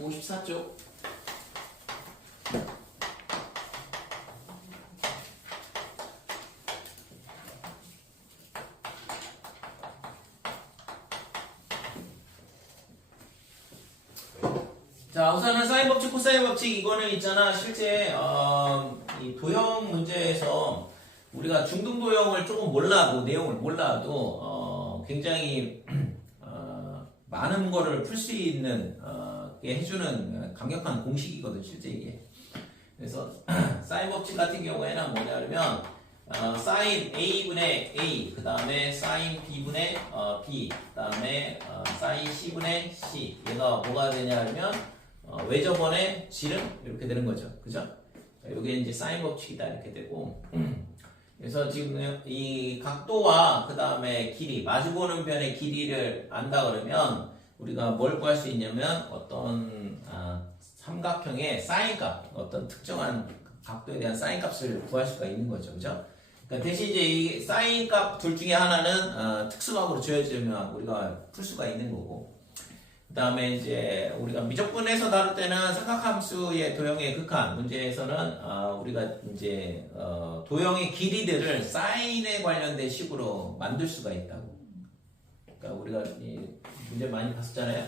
54쪽. 자, 우선은 사인 법칙, 코사인 법칙 이거는 있잖아. 실제 이 도형 문제에서 우리가 중등 도형을 조금 몰라도 내용을 몰라도 굉장히 많은 거를 풀 수 있는 게 해주는 강력한 공식이거든 실제 이게. 그래서 사인 법칙 같은 경우에는 뭐냐면 사인 A분의 A, 그 다음에 사인 B분의 B, 그 다음에 사인 C분의 C. 얘가 뭐가 되냐면 외접원의 지름 이렇게 되는 거죠. 그죠? 이게 이제 사인 법칙이다 이렇게 되고. 그래서 지금 이 각도와 그 다음에 길이, 마주보는 변의 길이를 안다 그러면 우리가 뭘 구할 수 있냐면 어떤 삼각형의 사인값, 어떤 특정한 각도에 대한 사인값을 구할 수가 있는 거죠. 그죠? 그러니까 대신 이제 이 사인값 둘 중에 하나는 특수각으로 지어지면 우리가 풀 수가 있는 거고. 그 다음에 이제 우리가 미적분에서 다룰 때는 삼각함수의 도형의 극한 문제에서는 우리가 이제 도형의 길이들을 사인에 관련된 식으로 만들 수가 있다고. 그러니까 우리가 이 문제 많이 봤었잖아요.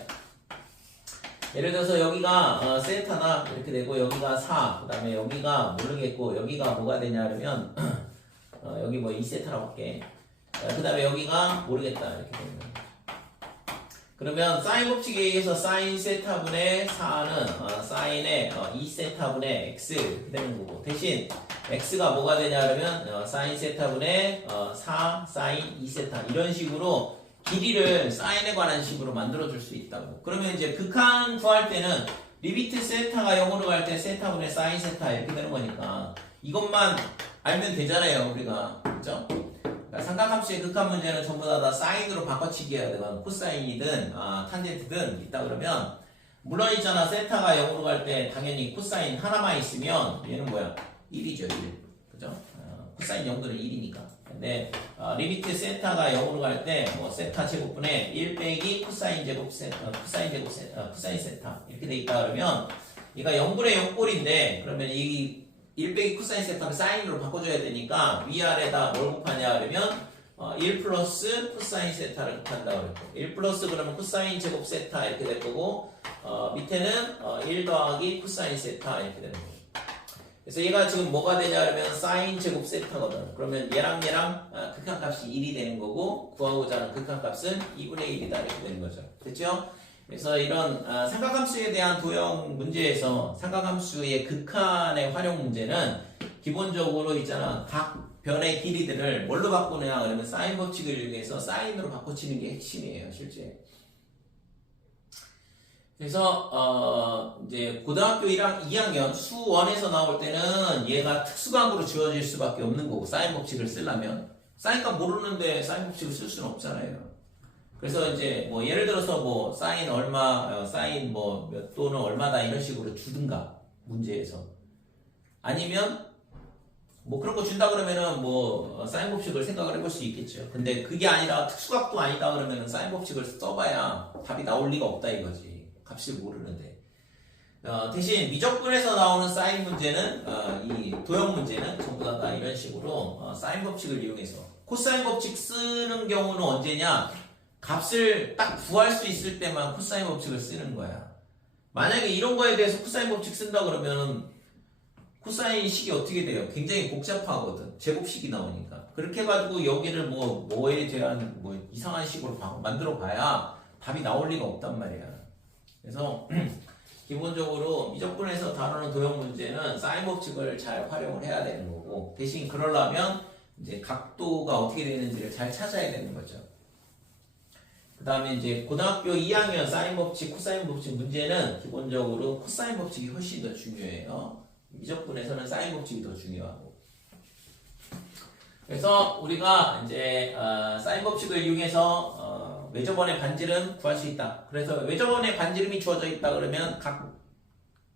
예를 들어서 여기가 세타다 이렇게 되고 여기가 4, 그 다음에 여기가 모르겠고 여기가 뭐가 되냐 그러면 여기 뭐 2세타라고 할게. 그 다음에 여기가 모르겠다 이렇게 되는 거예요. 그러면 사인 법칙에 의해서 사인 세타분의 4는 사인의 2세타분의 x 이렇게 되는 거고, 대신 x가 뭐가 되냐 그러면 사인 세타분의 4 사인 2세타 이런 식으로 길이를 사인에 관한 식으로 만들어 줄 수 있다고. 그러면 이제 극한 구할 때는 리미트 세타가 0으로 갈 때 세타분의 사인 세타 이렇게 되는 거니까 이것만 알면 되잖아요 우리가. 그죠? 삼각함수의 극한 문제는 전부 다 사인으로 바꿔치기 해야 되거든. 코사인이든 탄젠트든 있다 그러면, 물론 있잖아 세타가 0으로 갈 때 당연히 코사인 하나만 있으면 얘는 뭐야? 1이죠 1. 그죠? 코사인 0도는 1이니까. 근데 리미트 세타가 0으로 갈 때 뭐 세타 제곱분의 1 빼기 코사인 제곱 세타, 코사인 제곱 세타, 코사인 세타 이렇게 돼 있다 그러면 얘가 0분의 0꼴인데, 그러면 이 1 빼기 코사인 세타를 사인으로 바꿔줘야 되니까 위아래다 뭘 곱하냐 그러면 1 플러스 코사인 세타를 곱한다 그랬고, 1 플러스 그러면 코사인 제곱 세타 이렇게 될 거고, 밑에는 1 더하기 코사인 세타 이렇게 되는 거예요. 그래서 얘가 지금 뭐가 되냐 그러면 사인 제곱 세타거든. 그러면 얘랑 극한값이 1이 되는 거고, 구하고자 하는 극한값은 2분의 1이다 이렇게 되는 거죠. 됐죠? 그래서 이런 삼각함수에 대한 도형 문제에서 삼각함수의 극한의 활용 문제는 기본적으로 있잖아 각 변의 길이들을 뭘로 바꾸느냐 그러면 사인 법칙을 이용해서 사인으로 바꿔치는 게 핵심이에요 실제. 그래서 이제 고등학교 2학년 수1에서 나올 때는 얘가 특수각으로 지워질 수밖에 없는 거고, 사인 법칙을 쓰려면 사인값 모르는데 사인 법칙을 쓸 수는 없잖아요. 그래서 이제 뭐 예를 들어서 뭐 사인 얼마, 사인 뭐 몇 또는 얼마다 이런 식으로 주든가 문제에서, 아니면 뭐 그런 거 준다 그러면은 뭐 사인 법칙을 생각을 해볼 수 있겠죠. 근데 그게 아니라 특수각도 아니다 그러면은 사인 법칙을 써봐야 답이 나올 리가 없다 이거지. 값을 모르는데. 대신 미적분에서 나오는 사인 문제는 이 도형 문제는 전부 다 이런 식으로 사인 법칙을 이용해서, 코사인 법칙 쓰는 경우는 언제냐? 값을 딱 구할 수 있을 때만 코사인 법칙을 쓰는 거야. 만약에 이런 거에 대해서 코사인 법칙 쓴다 그러면 코사인 식이 어떻게 돼요? 굉장히 복잡하거든. 제곱식이 나오니까. 그렇게 해가지고 여기를 뭐에 대한 뭐 이상한 식으로 만들어 봐야 답이 나올 리가 없단 말이야. 그래서 기본적으로 미적분에서 다루는 도형 문제는 사인 법칙을 잘 활용을 해야 되는 거고, 대신 그러려면 이제 각도가 어떻게 되는지를 잘 찾아야 되는 거죠. 그 다음에 이제 고등학교 2학년 사인 법칙, 코사인 법칙 문제는 기본적으로 코사인 법칙이 훨씬 더 중요해요. 미적분에서는 사인 법칙이 더 중요하고. 그래서 우리가 이제 사인 법칙을 이용해서 외접원의 반지름 구할 수 있다. 그래서 외접원의 반지름이 주어져 있다 그러면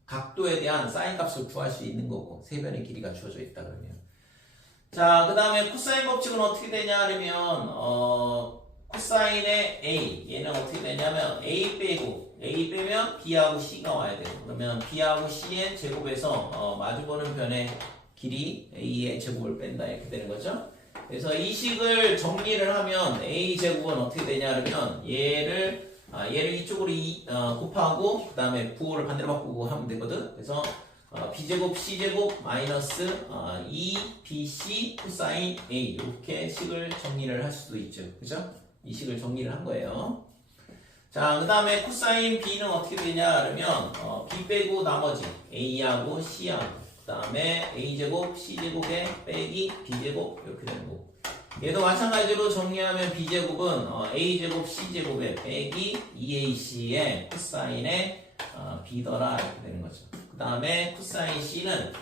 각도에 대한 사인 값을 구할 수 있는 거고, 세 변의 길이가 주어져 있다 그러면. 자, 그 다음에 코사인 법칙은 어떻게 되냐 하면 코사인의 A 얘는 어떻게 되냐면 A 빼면 B하고 C가 와야 돼요. 그러면 B하고 C의 제곱에서 마주보는 변의 길이 A의 제곱을 뺀다 이렇게 되는 거죠. 그래서 이 식을 정리를 하면 A 제곱은 어떻게 되냐 그러면 얘를 이쪽으로 곱하고 그 다음에 부호를 반대로 바꾸고 하면 되거든. 그래서 B제곱 C제곱 마이너스 2BC 코사인 A 이렇게 식을 정리를 할 수도 있죠. 그죠? 이 식을 정리를 한 거예요. 자, 그 다음에 코사인 B는 어떻게 되냐 그러면 B 빼고 나머지 A하고 C하고 그 다음에 A제곱 C제곱에 빼기 B제곱 이렇게 되는 거고, 얘도 마찬가지로 정리하면 B제곱은 A제곱 C제곱에 빼기 2AC의 코사인의 B더라 이렇게 되는 거죠. 그 다음에 코사인 C는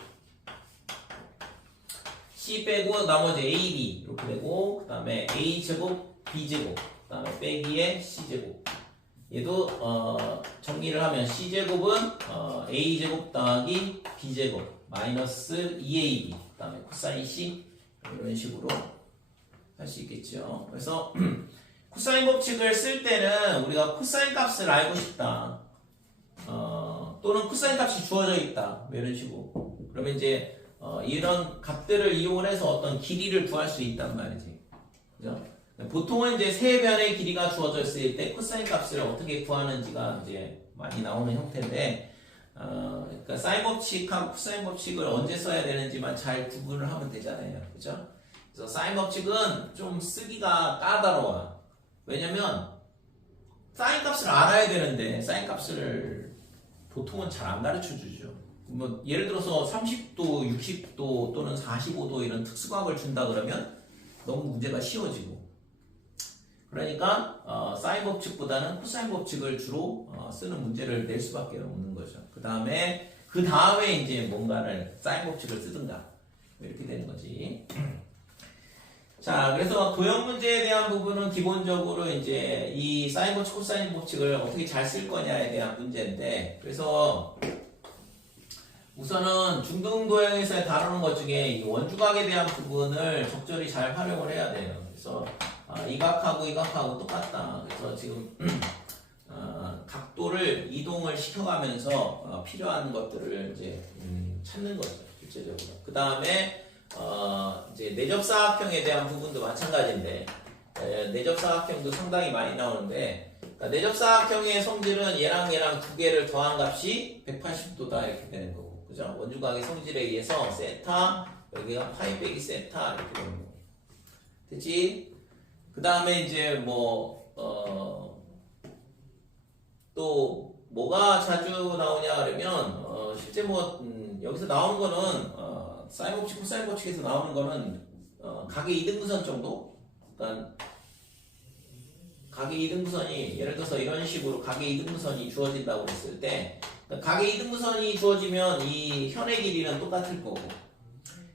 C 빼고 나머지 AB 이렇게 되고, 그 다음에 A제곱 B제곱 그 다음에 빼기의 C제곱, 얘도 정리를 하면 C제곱은 A제곱 더하기 B제곱 마이너스 2AB 그 다음에 코사인 C 이런 식으로 할 수 있겠죠. 그래서 코사인 법칙을 쓸 때는 우리가 코사인 값을 알고 싶다, 또는 코사인 값이 주어져 있다 이런 식으로, 그러면 이제 이런 값들을 이용해서 어떤 길이를 구할 수 있단 말이지. 그죠? 보통은 이제 세 변의 길이가 주어져 있을 때 코사인 값을 어떻게 구하는지가 이제 많이 나오는 형태인데, 그러니까 사인 법칙하고 코사인 법칙을 언제 써야 되는지만 잘 구분을 하면 되잖아요. 그죠? 그래서 사인 법칙은 좀 쓰기가 까다로워. 왜냐면 사인 값을 알아야 되는데 사인 값을 보통은 잘 안 가르쳐 주죠. 뭐 예를 들어서 30도, 60도 또는 45도 이런 특수각을 준다 그러면 너무 문제가 쉬워지고, 그러니까 사인 법칙보다는 코사인 법칙을 주로 쓰는 문제를 낼 수밖에 없는 거죠. 그 다음에 이제 뭔가를 사인 법칙을 쓰든가 이렇게 되는 거지. 자, 그래서 도형 문제에 대한 부분은 기본적으로 이제 이 사인 법칙, 코사인 법칙을 어떻게 잘 쓸 거냐에 대한 문제인데, 그래서 우선은 중등 도형에서 다루는 것 중에 이 원주각에 대한 부분을 적절히 잘 활용을 해야 돼요. 그래서 이 각하고 똑같다. 그래서 지금 각도를 이동을 시켜가면서 필요한 것들을 이제 찾는 거죠, 실제적으로. 그 다음에 이제 내접사각형에 대한 부분도 마찬가지인데, 내접사각형도 상당히 많이 나오는데, 그러니까 내접사각형의 성질은 얘랑 두 개를 더한 값이 180도다 이렇게 되는 거고, 그죠? 원주각의 성질에 의해서 세타, 여기가 파이 빼기 세타 이렇게 되는 거고, 됐지? 그 다음에 이제 또 뭐가 자주 나오냐 그러면 실제 여기서 나오는 거는 사인 법칙, 코사인 법칙에서 나오는 거는 각의 이등분선 정도? 그러니까 각의 이등분선이 예를 들어서 이런 식으로 각의 이등분선이 주어진다고 했을 때, 그러니까 각의 이등분선이 주어지면 이 현의 길이는 똑같을 거고,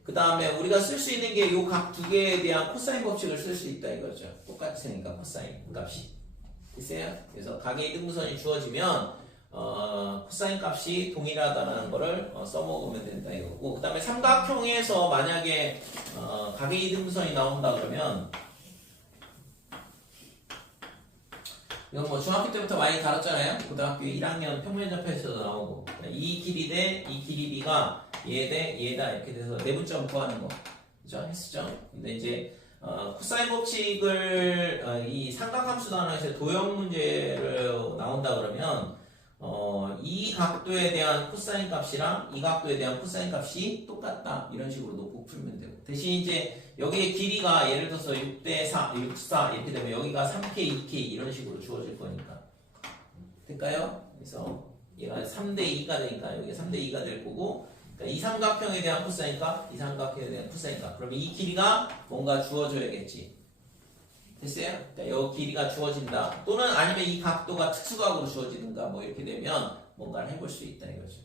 그 다음에 우리가 쓸 수 있는 게 이 각 두 개에 대한 코사인 법칙을 쓸 수 있다 이거죠. 똑같으니까 코사인 값이. 됐어요? 그래서 각의 이등분선이 주어지면 코사인 값이 동일하다는 거를 써먹으면 된다 이거고, 그 다음에 삼각형에서 만약에 각의 이등분선이 나온다 그러면, 이건 뭐 중학교 때부터 많이 다뤘잖아요. 고등학교 1학년 평면접혀에서도 나오고, 이 길이 대 이 길이 B가 얘 대 얘다 이렇게 돼서 내분점 구하는 거, 그죠? 했었죠. 근데 이제 코사인 법칙을 이 삼각함수 단원에서 도형 문제를 나온다 그러면 이 각도에 대한 코사인 값이랑 이 각도에 대한 코사인 값이 똑같다 이런 식으로 놓고 풀면 되고, 대신 이제 여기의 길이가 예를 들어서 6대 4, 6, 4 이렇게 되면 여기가 3K, 2K 이런 식으로 주어질 거니까 될까요? 그래서 얘가 3대 2가 되니까 여기가 3대 2가 될 거고, 그러니까 이 삼각형에 대한 코사인 값, 이 삼각형에 대한 코사인 값, 그러면 이 길이가 뭔가 주어져야겠지. 됐어요? 그러니까 이 길이가 주어진다, 또는 아니면 이 각도가 특수각으로 주어지든가 뭐 이렇게 되면 뭔가를 해볼 수 있다 이거죠.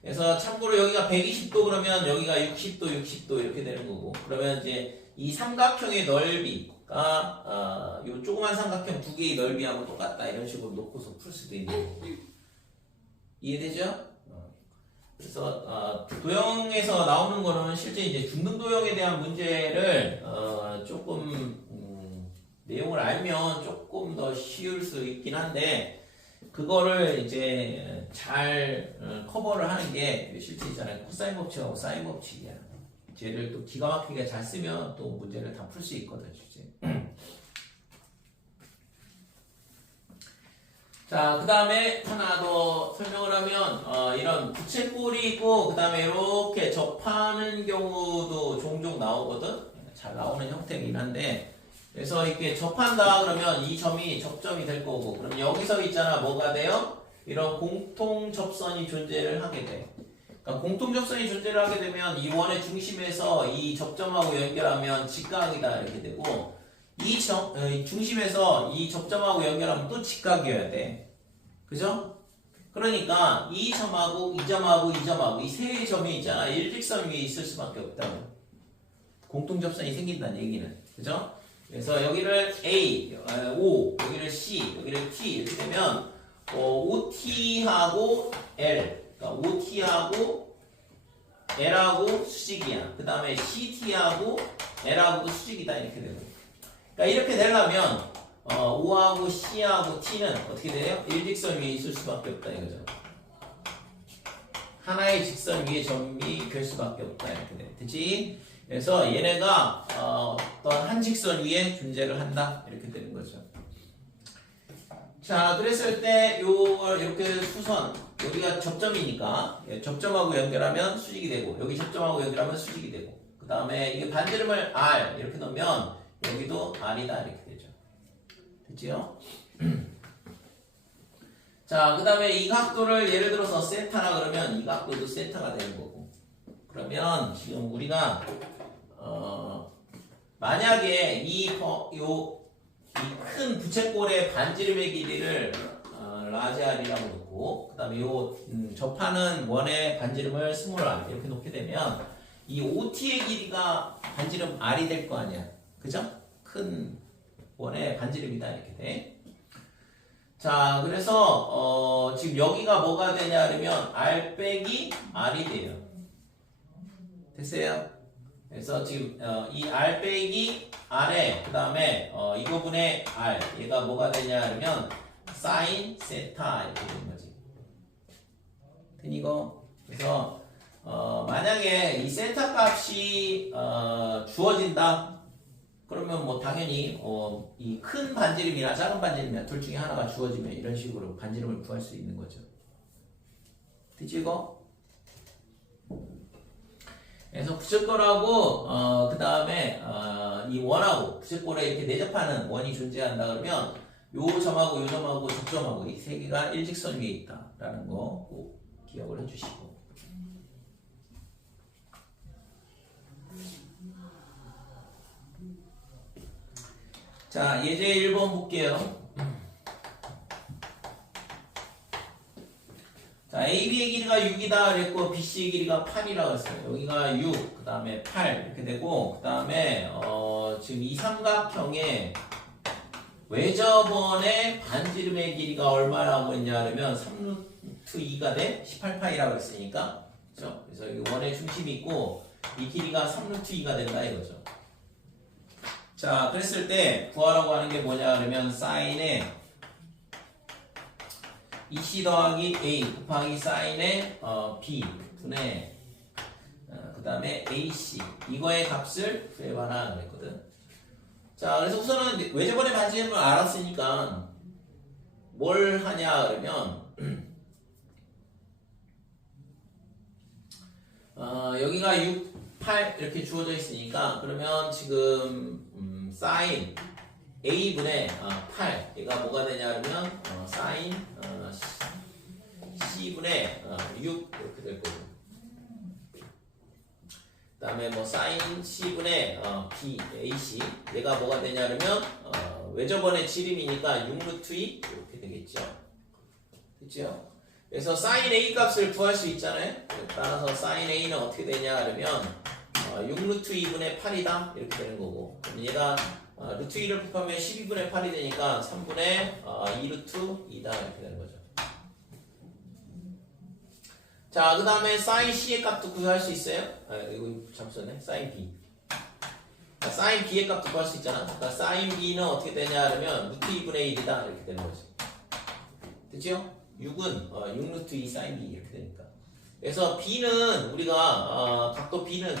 그래서 참고로 여기가 120도 그러면 여기가 60도 이렇게 되는 거고, 그러면 이제 이 삼각형의 넓이가 요 조그만 삼각형 두 개의 넓이하고 똑같다 이런 식으로 놓고서 풀 수도 있는 거고. 이해되죠? 그래서 도형에서 나오는 거는 실제 이제 중등 도형에 대한 문제를 조금 내용을 알면 조금 더 쉬울 수 있긴 한데 그거를 이제 잘 커버를 하는 게 실제 있잖아요. 코사인 법칙하고 사인 법칙이야. 쟤를 또 기가 막히게 잘 쓰면 또 문제를 다 풀 수 있거든, 실제. 자, 그 다음에 하나 더 설명을 하면, 이런 부채꼴이 있고, 그 다음에 이렇게 접하는 경우도 종종 나오거든? 잘 나오는 형태이긴 한데, 그래서 이렇게 접한다 그러면 이 점이 접점이 될 거고, 그럼 여기서 있잖아, 뭐가 돼요? 이런 공통 접선이 존재를 하게 돼. 그러니까 공통 접선이 존재를 하게 되면 이 원의 중심에서 이 접점하고 연결하면 직각이다 이렇게 되고, 중심에서 이 접점하고 연결하면 또 직각이어야 돼. 그죠? 그러니까 이 점하고 이 점하고 이 점하고 이 세 점이 있잖아. 일직선 위에 있을 수밖에 없다고. 공통접선이 생긴다는 얘기는. 그죠? 그래서 여기를 A, O, 여기를 C, 여기를 T 이렇게 되면 OT하고 L, 그러니까 OT하고 L하고 수직이야. 그 다음에 CT하고 L하고도 수직이다 이렇게 되는 거야. 그러니까 이렇게 되려면 O하고 C하고 T는 어떻게 돼요? 일직선 위에 있을 수밖에 없다 이거죠. 하나의 직선 위에 점이 될 수밖에 없다 이렇게 돼. 그치? 그래서 얘네가 어떤 한 직선 위에 존재를 한다 이렇게 되는 거죠. 자, 그랬을 때 요걸 이렇게 수선 여기가 접점이니까 접점하고 연결하면 수직이 되고 여기 접점하고 연결하면 수직이 되고 그 다음에 이게 반지름을 R 이렇게 넣으면 여기도 R이다 이렇게 되죠. 됐지요? 자, 그 다음에 이 각도를 예를 들어서 세타라 그러면 이 각도도 세타가 되는 거고 그러면 지금 우리가 만약에 이 큰 부채꼴의 반지름의 길이를 라지 R이라고 놓고 그 다음에 요 접하는 원의 반지름을 스몰 R 이렇게 놓게 되면 이 OT의 길이가 반지름 R이 될 거 아니야. 그죠? 큰 원의 반지름이다 이렇게 돼. 자, 그래서 지금 여기가 뭐가 되냐 그러면 R 빼기 R이 돼요. 됐어요? 그래서 지금 이 R 빼기 R에 그 다음에 이거분의 R 얘가 뭐가 되냐 그러면 사인 세타 이렇게 되는 거지. 되니고 그래서 만약에 이 세타 값이 주어진다 그러면 뭐 당연히 이 큰 반지름이나 작은 반지름이나 둘 중에 하나가 주어지면 이런 식으로 반지름을 구할 수 있는 거죠. 됐지 이거? 그래서 부채꼴하고 그 다음에 이 원하고 부채꼴에 이렇게 내접하는 원이 존재한다 그러면 요 점하고 요 점하고 접점하고 이 세 개가 일직선 위에 있다라는 거 꼭 기억을 해주시고. 자, 예제 1번 볼게요. 자, AB의 길이가 6이다 그랬고 BC의 길이가 8이라고 했어요. 여기가 6, 그 다음에 8 이렇게 되고 그 다음에 지금 이 삼각형의 외접원의 반지름의 길이가 얼마라고 했냐 그러면 3루트 2가 돼? 18파이라고 했으니까 그렇죠? 그래서 여기 원의 중심이 있고 이 길이가 3루트 2가 된다 이거죠. 자, 그랬을 때 구하라고 하는 게 뭐냐 그러면 사인의 2C 더하기 A 곱하기 사인의 B 분의 그 다음에 AC 이거의 값을 구해봐라 그랬거든. 자, 그래서 우선은 외접원의 반지름을 알았으니까 뭘 하냐 그러면 여기가 6, 8 이렇게 주어져 있으니까 그러면 지금 사인 A분의 8 얘가 뭐가 되냐 그러면 사인 C분의 6 이렇게 될 거고 그 다음에 뭐 사인 C분의 B, AC 얘가 뭐가 되냐 그러면 외접원의 지름이니까 6루트 2 이렇게 되겠죠. 됐죠? 그래서 사인 A 값을 구할 수 있잖아요. 따라서 사인 A는 어떻게 되냐 그러면 6루트 2분의 8이다 이렇게 되는 거고 그럼 얘가 루트 2를 곱하면 12분의 8이 되니까 3분의 2루트 2다 이렇게 되는 거죠. 자, 그 다음에 사인 C의 값도 구할 수 있어요. 이거 잡혔네. 사인 B. 사인 b의 값도 구할 수 있잖아. 그러니까 사인 b는 어떻게 되냐 하면 루트 2분의 1이다 이렇게 되는 거지. 됐죠? 6은 6 루트 2 사인 b 이렇게 되니까. 그래서 b는 우리가 각도 b는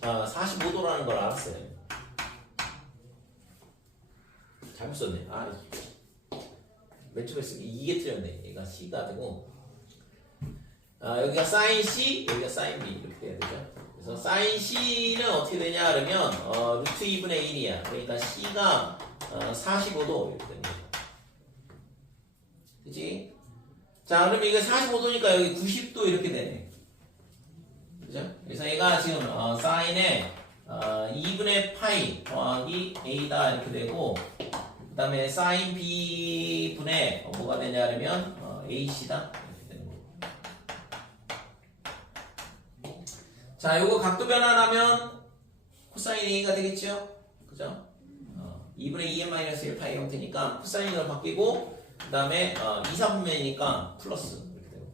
45도라는 걸 알았어요. 잘못 썼네. 왼쪽에 쓰기 이게 틀렸네. 얘가 c가 되고 여기가 사인 c, 여기가 사인 b 이렇게 돼야 되죠. 그래서 사인 c는 어떻게 되냐 그러면 루트 2분의 1이야. 그러니까 c가 45도 이렇게 되는 거죠. 그치? 자, 그러면 이게 45도니까 여기 90도 이렇게 되네. 그죠? 그래서 얘가 지금 사인에 2분의 파이 더하기 a다 이렇게 되고, 그 다음에 사인 b 분의 뭐가 되냐면 ac다 이렇게 되는 거고. 자, 요거 각도 변환하면 코사인 a가 되겠죠? 그죠? 2분의 2n-1 파이 형태니까 코사인으로 바뀌고, 그 다음에 2, 4분면이니까 플러스 이렇게 되고.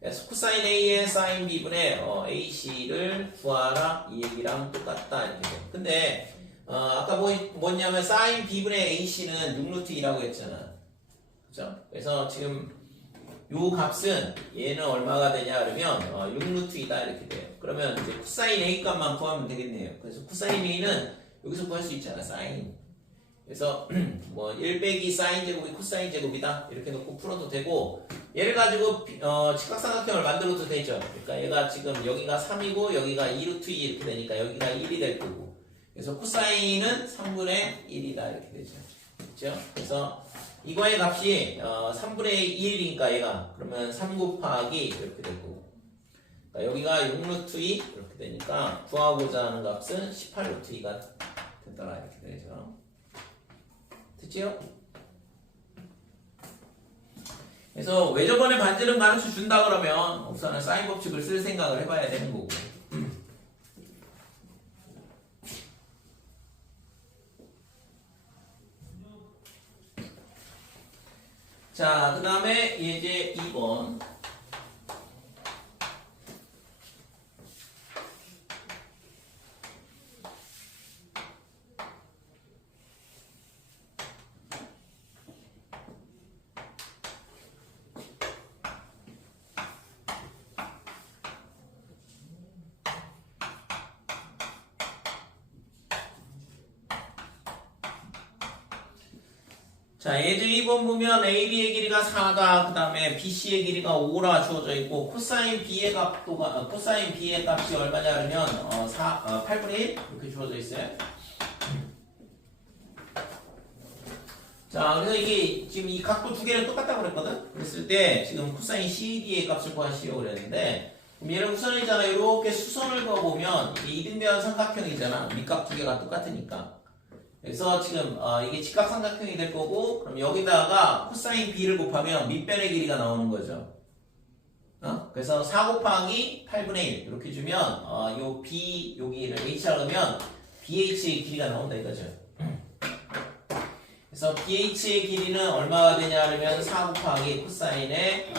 그래서 코사인 a의 사인 b분의 ac를 구하라 이 얘기랑 똑같다 이렇게 돼요. 근데 아까 뭐냐면 사인 b분의 ac는 6루트 2라고 했잖아. 그죠? 그래서 지금 요 값은 얘는 얼마가 되냐 그러면 6루트 2다 이렇게 돼요. 그러면 이제 코사인 a 값만 구하면 되겠네요. 그래서 코사인 a는 여기서 구할 수 있잖아. 사인. 그래서 뭐 1 빼기 사인 제곱이 코사인 제곱이다 이렇게 놓고 풀어도 되고, 얘를 가지고 직각삼각형을 만들어도 되죠. 그러니까 얘가 지금 여기가 3이고 여기가 2루트 2 이렇게 되니까 여기가 1이 될 거고, 그래서 코사인은 3분의 1이다 이렇게 되죠. 그렇죠? 그래서 이거의 값이 3분의 1이니까 얘가 그러면 3 곱하기 이렇게 되고, 그러니까 여기가 6루트 2 이렇게 되니까 구하고자 하는 값은 18루트 2가 된다 이렇게 되죠. 됐지요? 그래서 외접원의 반지름 가르쳐 준다 그러면 우선은 사인 법칙을 쓸 생각을 해봐야 되는 거고. 자, 그 다음에 예제 2번. 자, 예제 2번 보면 AB의 길이가 4가, 그 다음에 BC의 길이가 5라 주어져 있고, 코사인 B의 값이 얼마냐 하면 8분의 1 이렇게 주어져 있어요. 자, 그래서 이게 지금 이 각도 두 개는 똑같다고 그랬거든? 그랬을 때 지금 코사인 CD의 값을 구하시려고 그랬는데, 그럼 얘는 우선이잖아. 이렇게 수선을 그어보면 이게 이등변 삼각형이잖아. 밑값 두 개가 똑같으니까. 그래서 지금 이게 직각삼각형이 될 거고, 그럼 여기다가 코사인 b를 곱하면 밑변의 길이가 나오는 거죠. 그래서 4 곱하기 8분의 1 이렇게 주면 요 b 여기를 h라고 하면 bh의 길이가 나온다 이거죠. 그래서 bh의 길이는 얼마가 되냐 하면 4 곱하기 코사인의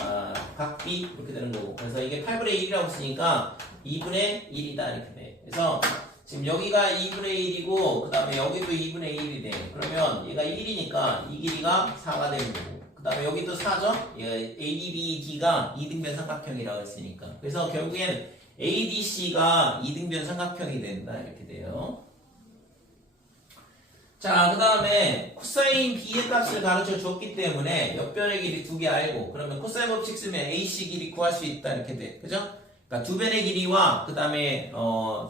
각 b 이렇게 되는 거고, 그래서 이게 8분의 1이라고 쓰니까 2분의 1이다 이렇게 돼. 그래서 지금 여기가 2분의 1이고 그 다음에 여기도 2분의 1이 돼. 그러면 얘가 1이니까 이 길이가 4가 되는 거고, 그 다음에 여기도 4죠? 얘가 ADBD가 2등변 삼각형이라고 했으니까. 그래서 결국엔 ADC가 2등변 삼각형이 된다 이렇게 돼요. 자, 그 다음에 코사인 B의 값을 가르쳐 줬기 때문에 옆변의 길이 두 개 알고, 그러면 코사인 법칙 쓰면 AC 길이 구할 수 있다 이렇게 돼. 그죠? 그러니까 두 변의 길이와 그 다음에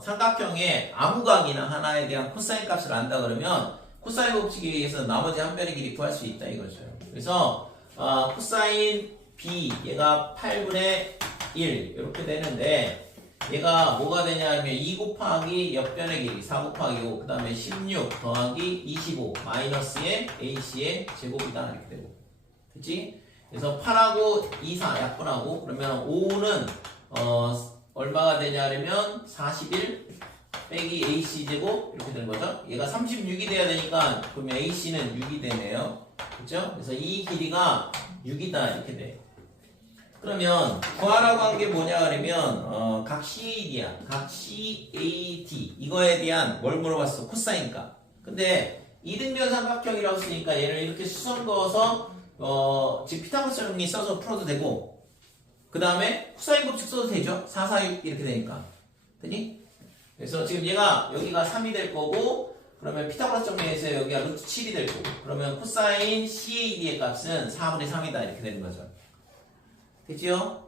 삼각형의 아무 각이나 하나에 대한 코사인 값을 안다 그러면 코사인 법칙에 의해서 나머지 한 변의 길이 구할 수 있다 이거죠. 그래서 코사인 B 얘가 8분의 1 이렇게 되는데, 얘가 뭐가 되냐 하면 2 곱하기 옆변의 길이 4 곱하기 5, 그 다음에 16 더하기 25 마이너스의 AC의 제곱이다 이렇게 되고, 그치? 그래서 8하고 2, 4 약분하고, 그러면 5는 얼마가 되냐면 41 빼기 AC 제곱 이렇게 되는 거죠. 얘가 36이 돼야 되니까 그러면 AC는 6이 되네요. 그렇죠? 그래서 이 길이가 6이다 이렇게 돼. 그러면 구하라고 한 게 뭐냐 그러면 각 CAD야. 각 CAD 이거에 대한 뭘 물어봤어? 코사인값. 근데 이등변 삼각형이라고 쓰니까 얘를 이렇게 수성 그어서 지금 피타고라스 정리 써서 풀어도 되고 그 다음에 코사인 법칙 써도 되죠? 4, 4, 6 이렇게 되니까. 되니? 그래서 지금 얘가 여기가 3이 될 거고 그러면 피타고라스 정리에서 여기가 루트 7이 될 거고 그러면 코사인 CAD의 값은 4분의 3이다 이렇게 되는 거죠. 됐지요?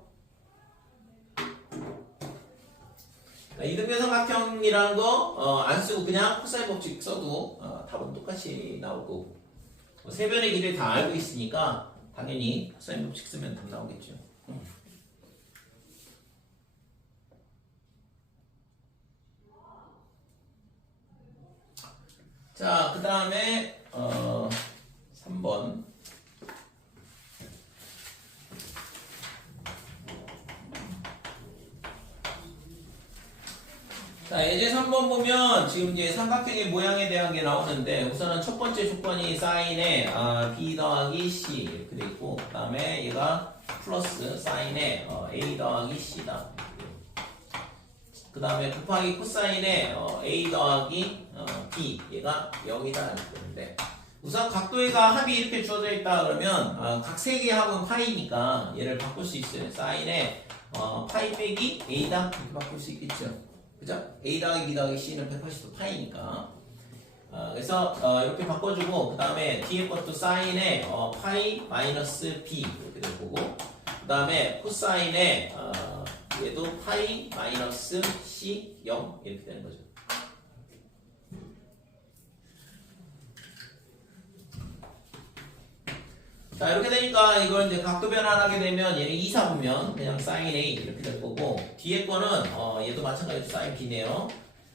이등변 삼각형이라는 거 안 쓰고 그냥 코사인 법칙 써도 답은 똑같이 나올 거고 세 변의 길이를 다 알고 있으니까 당연히 코사인 법칙 쓰면 답 나오겠죠. 자, 그 다음에 3번. 자, 예제 3번 보면 지금 이제 삼각형의 모양에 대한 게 나오는데 우선은 첫 번째 조건이 사인에 b 더하기 c 이렇게 돼 있고 그 다음에 얘가 플러스 사인에 a 더하기 c다. 그 다음에 곱하기 코사인에 a 더하기 b 얘가 0이다 이렇게 되는데 우선 각도가 합이 이렇게 주어져 있다 그러면 각 세 개 합은 파이니까 얘를 바꿀 수 있어요. 사인에 파이 빼기 a다 이렇게 바꿀 수 있겠죠. 그죠? a 더하기 b 더하기 c는 180도 파이니까 그래서 이렇게 바꿔주고 그 다음에 뒤에 것도 사인에 파이 마이너스 b 이렇게 될 거고 그 다음에 코사인에 얘도 파이 마이너스 c 0 이렇게 되는 거죠. 자 이렇게 되니까 이걸 이제 각도 변환하게 되면 얘는 2, 4보면 그냥 사인 A 이렇게 될 거고 뒤에 거는 얘도 마찬가지로 사인 B네요.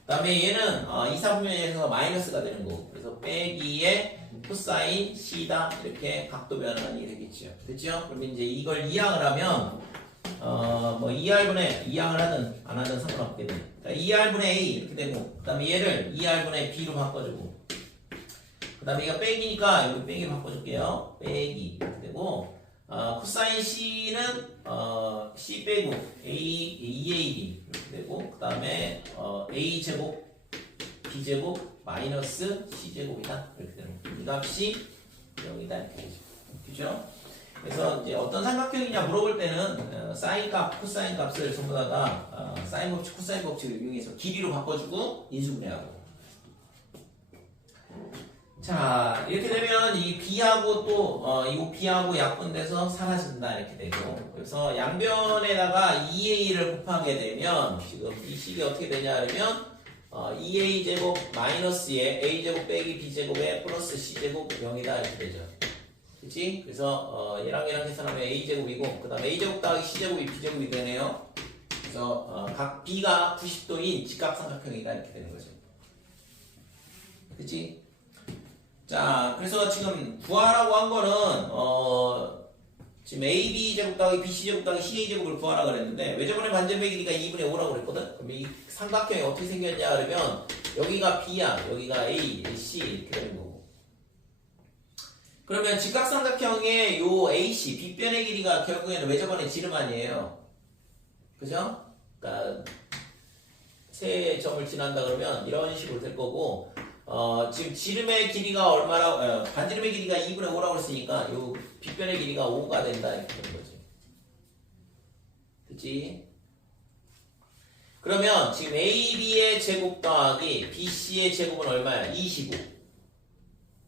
그 다음에 얘는 2, 4분면에서 마이너스가 되는 거고 그래서 빼기에 코사인 C다 이렇게 각도 변환이 되겠죠. 됐죠? 그러면 이제 이걸 이항을 하면 뭐 2R분의 이항을 하든 안 하든 상관없게 돼. 그러니까 2R분의 A 이렇게 되고 그 다음에 얘를 2R분의 B로 바꿔주고 그 다음에 얘가 빼기니까 여기 빼기 바꿔줄게요. 빼기 이렇게 되고 코사인 C는 C 빼고 A 2AB 이렇게 되고 그 다음에 A 제곱 B 제곱 마이너스 C 제곱이다 이렇게 되는 거예요. 이 값이 0이다 이렇게 되죠. 그죠? 그래서 이제 어떤 삼각형이냐 물어볼 때는 사인 값, 코사인 값을 전부 다가 사인 법칙, 코사인 법칙을 이용해서 길이로 바꿔주고 인수분해하고. 자 이렇게 되면 이 b하고 또 이 b하고 약분돼서 사라진다 이렇게 되고 그래서 양변에다가 2a를 곱하게 되면 지금 이 식이 어떻게 되냐 그러면 2a 제곱 마이너스에 a 제곱 빼기 b 제곱에 플러스 c 제곱 0이다 이렇게 되죠. 그치? 그래서 얘랑 계산하면 a 제곱이고 그 다음에 a 제곱 더하기 c 제곱이 b 제곱이 되네요. 그래서 각 b가 90도인 직각삼각형이다 이렇게 되는 거죠. 그치? 자, 그래서 지금 구하라고 한 거는 지금 AB 제곱 더하기 BC 제곱 더하기 CA 제곱을 구하라고 그랬는데 외접원의 반전배 길이가 2분의 5라고 그랬거든? 그럼 이 삼각형이 어떻게 생겼냐 그러면 여기가 B야, 여기가 A, C 이렇게 되는 거고 그러면 직각삼각형의 요 AC, B변의 길이가 결국에는 외접원의 지름 아니에요. 그죠? 그러니까 세 점을 지난다 그러면 이런 식으로 될 거고 지금 지름의 길이가 얼마라 반지름의 길이가 2분의 5라고 했으니까 요 빗변의 길이가 5가 된다 이렇게 되는 거지. 그치? 그러면 지금 AB의 제곱 더하기 BC의 제곱은 얼마야? 25.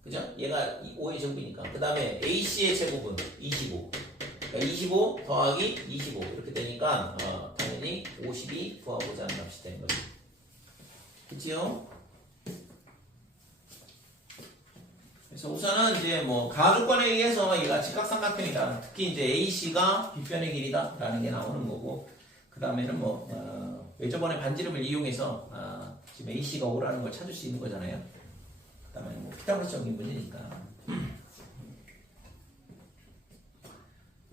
그죠? 얘가 5의 제곱이니까. 그 다음에 AC의 제곱은 25. 그러니까 25 더하기 25 이렇게 되니까 당연히 50이 구하고자 하는 값이 되는 거지. 그치요? 그래서 우선은 이제 뭐 가조건에 의해서 얘가 직각삼각형이다. 특히 이제 AC가 빗변의 길이다라는 게 나오는 거고, 그 다음에는 뭐 외접원의 반지름을 이용해서 지금 AC가 5라는 걸 찾을 수 있는 거잖아요. 그 다음에 뭐 피타고라스적인 문제니까.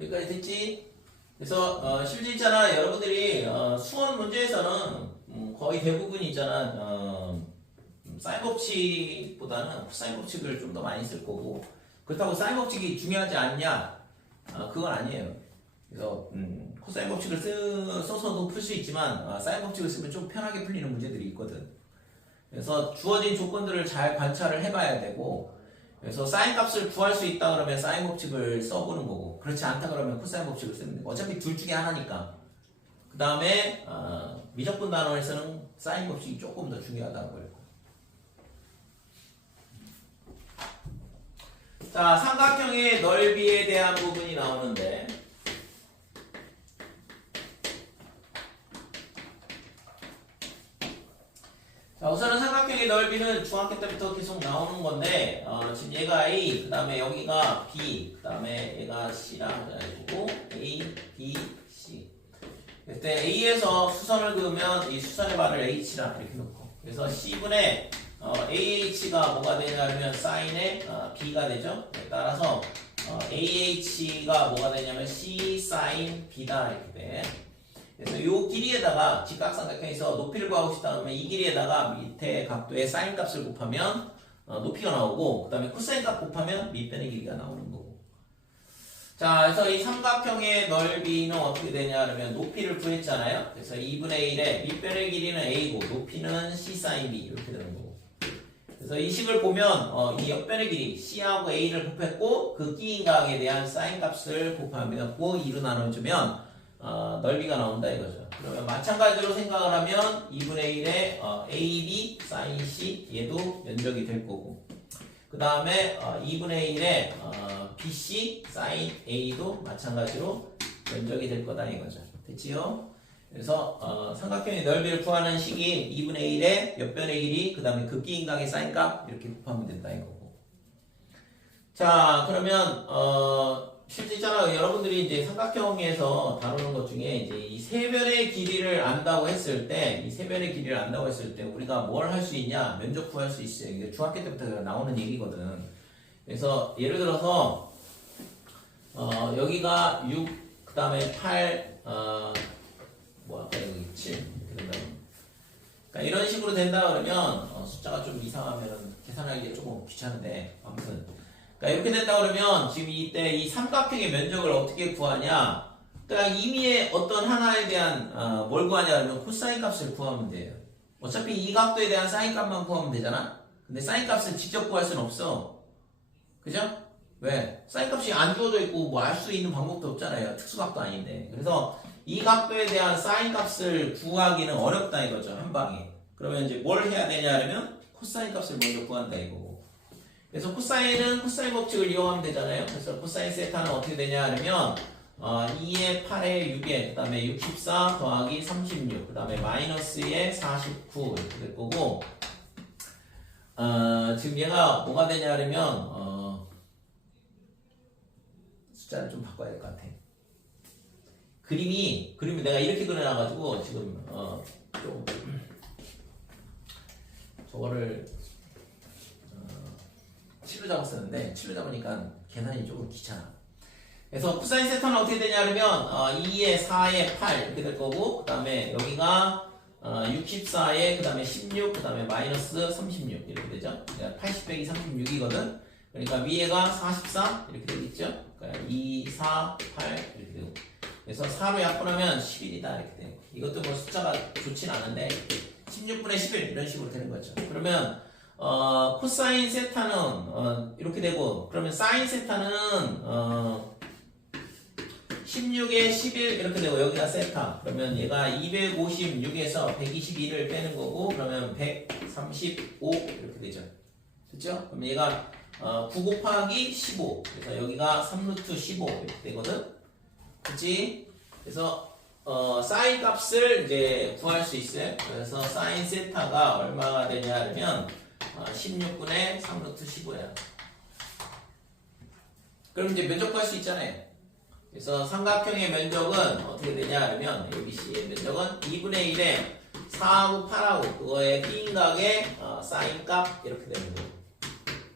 여기까지 됐지? 그래서 실제 있잖아 여러분들이 수원 문제에서는 거의 대부분 있잖아. 사인 법칙보다는 코사인 법칙을 좀 더 많이 쓸 거고 그렇다고 사인 법칙이 중요하지 않냐? 그건 아니에요. 그래서 코사인 법칙을 써서도 풀 수 있지만 사인 법칙을 쓰면 좀 편하게 풀리는 문제들이 있거든. 그래서 주어진 조건들을 잘 관찰을 해봐야 되고, 그래서 사인 값을 구할 수 있다 그러면 사인 법칙을 써보는 거고, 그렇지 않다 그러면 코사인 법칙을 쓰는 거고, 어차피 둘 중에 하나니까. 그 다음에 미적분 단원에서는 사인 법칙이 조금 더 중요하다고 했고. 자, 삼각형의 넓이에 대한 부분이 나오는데, 자, 우선은 삼각형의 넓이는 중학교 때부터 계속 나오는 건데, 지금 얘가 A, 그 다음에 여기가 B, 그 다음에 얘가 C라 해가지고 A, B, C. 그때 A에서 수선을 그으면 이 수선의 발을 H라 이렇게 놓고, 그래서 C분의 AH가 뭐가 되냐면 사인의 B가 되죠. 따라서 AH가 뭐가 되냐면 C 사인 B다 이렇게 돼. 그래서 이 길이에다가 직각삼각형에서 높이를 구하고 싶다 그러면 이 길이에다가 밑에 각도의 사인 값을 곱하면 높이가 나오고, 그 다음에 코사인 값 곱하면 밑변의 길이가 나오는 거고. 자, 그래서 이 삼각형의 넓이는 어떻게 되냐 그러면 높이를 구했잖아요. 그래서 2분의 1에 밑변의 길이는 A고 높이는 C 사인 B 이렇게 되는 거고. 그래서 이 식을 보면 이 옆변의 길이 C하고 A를 곱했고 그 끼인각에 대한 사인 값을 곱하면 2로 나눠주면 넓이가 나온다 이거죠. 그러면 마찬가지로 생각을 하면 2분의 1에 AB 사인 C 얘도 면적이 될 거고, 그 다음에 2분의 1에 BC 사인 A도 마찬가지로 면적이 될 거다 이거죠. 됐지요? 그래서 삼각형의 넓이를 구하는 식이 2분의 1에 옆변의 길이, 그 다음에 극기인각의 사인 값 이렇게 곱하면 된다 이거고. 자, 그러면 실제 있잖아, 여러분들이 이제 삼각형에서 다루는 것 중에 이제 이 세 변의 길이를 안다고 했을 때, 이 세 변의 길이를 안다고 했을 때 우리가 뭘 할 수 있냐? 면적 구할 수 있어요. 이게 중학교 때부터 나오는 얘기거든. 그래서 예를 들어서 여기가 6, 그 다음에 8, 여기 7 이렇게 된다. 그러니까 이런 식으로 된다 그러면 숫자가 좀 이상하면 계산하기가 조금 귀찮은데 아무튼. 그러니까 이렇게 된다 그러면 지금 이때 이 삼각형의 면적을 어떻게 구하냐? 그러니까 임의의 어떤 하나에 대한 뭘 구하냐 그러면 코사인 값을 구하면 돼요. 어차피 이 각도에 대한 사인 값만 구하면 되잖아. 근데 사인 값은 직접 구할 수는 없어. 그죠? 왜? 사인 값이 안 주어져 있고 뭐 알 수 있는 방법도 없잖아요. 특수각도 아닌데. 그래서 이 각도에 대한 사인 값을 구하기는 어렵다 이거죠. 한 방에. 그러면 이제 뭘 해야 되냐 하면 코사인 값을 먼저 구한다 이거고. 그래서 코사인은 코사인 법칙을 이용하면 되잖아요. 그래서 코사인 세타는 어떻게 되냐 하면 2에 8에 6에 그 다음에 64 더하기 36 그 다음에 마이너스에 49 이렇게 될 거고, 지금 얘가 뭐가 되냐 하면 숫자를 좀 바꿔야 될 것 같아. 그림이 내가 이렇게 그려놔가지고 지금 좀 저거를 7로 잡았었는데 7로 잡으니까 계산이 조금 귀찮아. 그래서 코사인 세타는 어떻게 되냐 하면 2에 4에 8 이렇게 될 거고, 그 다음에 여기가 64에 그 다음에 16 그 다음에 마이너스 36 이렇게 되죠. 80 빼기 36이거든. 그러니까 위에가 44 이렇게 되겠죠. 그러니까 2, 4, 8 이렇게 되고, 그래서 4로 약분하면 11이다 이렇게 되고, 이것도 뭐 숫자가 좋진 않은데 16분의 11 이런 식으로 되는 거죠. 그러면 코사인 세타는 이렇게 되고, 그러면 사인 세타는 16에 11 이렇게 되고, 여기가 세타. 그러면 얘가 256에서 121을 빼는 거고, 그러면 135 이렇게 되죠. 됐죠? 그럼 얘가 9 곱하기 15. 그래서 여기가 3루트 15 이렇게 되거든. 그치? 그래서 사인 값을 이제 구할 수 있어요. 그래서 사인 세타가 얼마가 되냐 하면 16분의 3루트 15야. 그럼 이제 면적 구할 수 있잖아요. 그래서 삼각형의 면적은 어떻게 되냐 하면 ABC의 면적은 2분의 1에 4하고 8하고 그거의 B인각의 사인 값 이렇게 되는 거예요.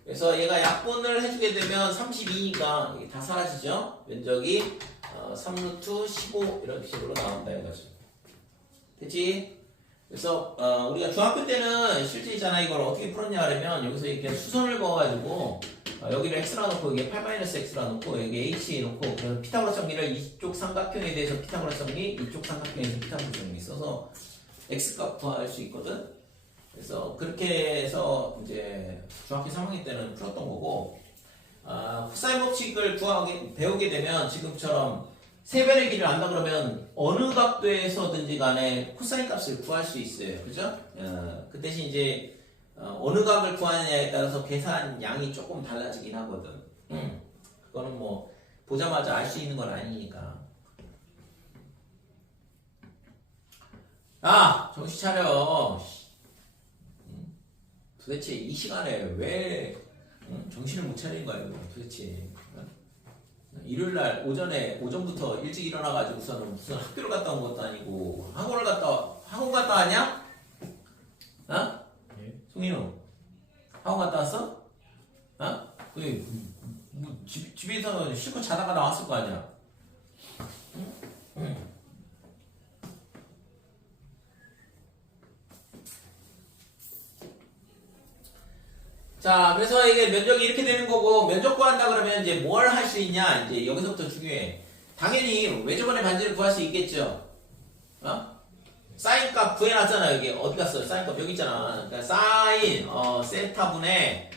그래서 얘가 약분을 해주게 되면 32니까 이게 다 사라지죠. 면적이 3루트 15 이런 식으로 나온다 이거죠. 됐지? 그래서 우리가 중학교 때는 실제 있잖아, 이걸 어떻게 풀었냐 하면 여기서 이렇게 수선을 그어가지고 여기를 x라 놓고 여기 8-x라 놓고 여기 h 놓고 그래서 피타고라스 정리를 이쪽 삼각형에 대해서 피타고라스 정리, 이쪽 삼각형에 대해서 피타고라스 정리 써서 x값 구할 수 있거든. 그래서 그렇게 해서 이제 중학교 3학년 때는 풀었던 거고, 코사인 법칙을 배우게 되면 지금처럼 세변의 길이를 안다 그러면 어느 각도에서든지 간에 코사인 값을 구할 수 있어요. 그죠? 그 대신 이제 어느 각을 구하느냐에 따라서 계산 양이 조금 달라지긴 하거든. 그거는 뭐 보자마자 알 수 있는 건 아니니까. 정신 차려. 도대체 이 시간에 왜 정신을 못 차리는 거야, 이거 도대체. 일요일날 오전부터 일찍 일어나가지고서는 무슨 학교를 갔다 온 것도 아니고 학원 갔다 왔냐? 예? 송인우 학원 갔다 왔어? 뭐 집에서 실컷 자다가 나왔을 거 아니야? 자, 그래서 이게 면적이 이렇게 되는 거고, 면적 구한다 그러면 이제 뭘 할 수 있냐? 이제 여기서부터 중요해. 당연히 외접원의 반지를 구할 수 있겠죠. 사인 값 구해놨잖아. 여기 어디 갔어? 사인 값 여기 있잖아. 그러니까 사인 세타분의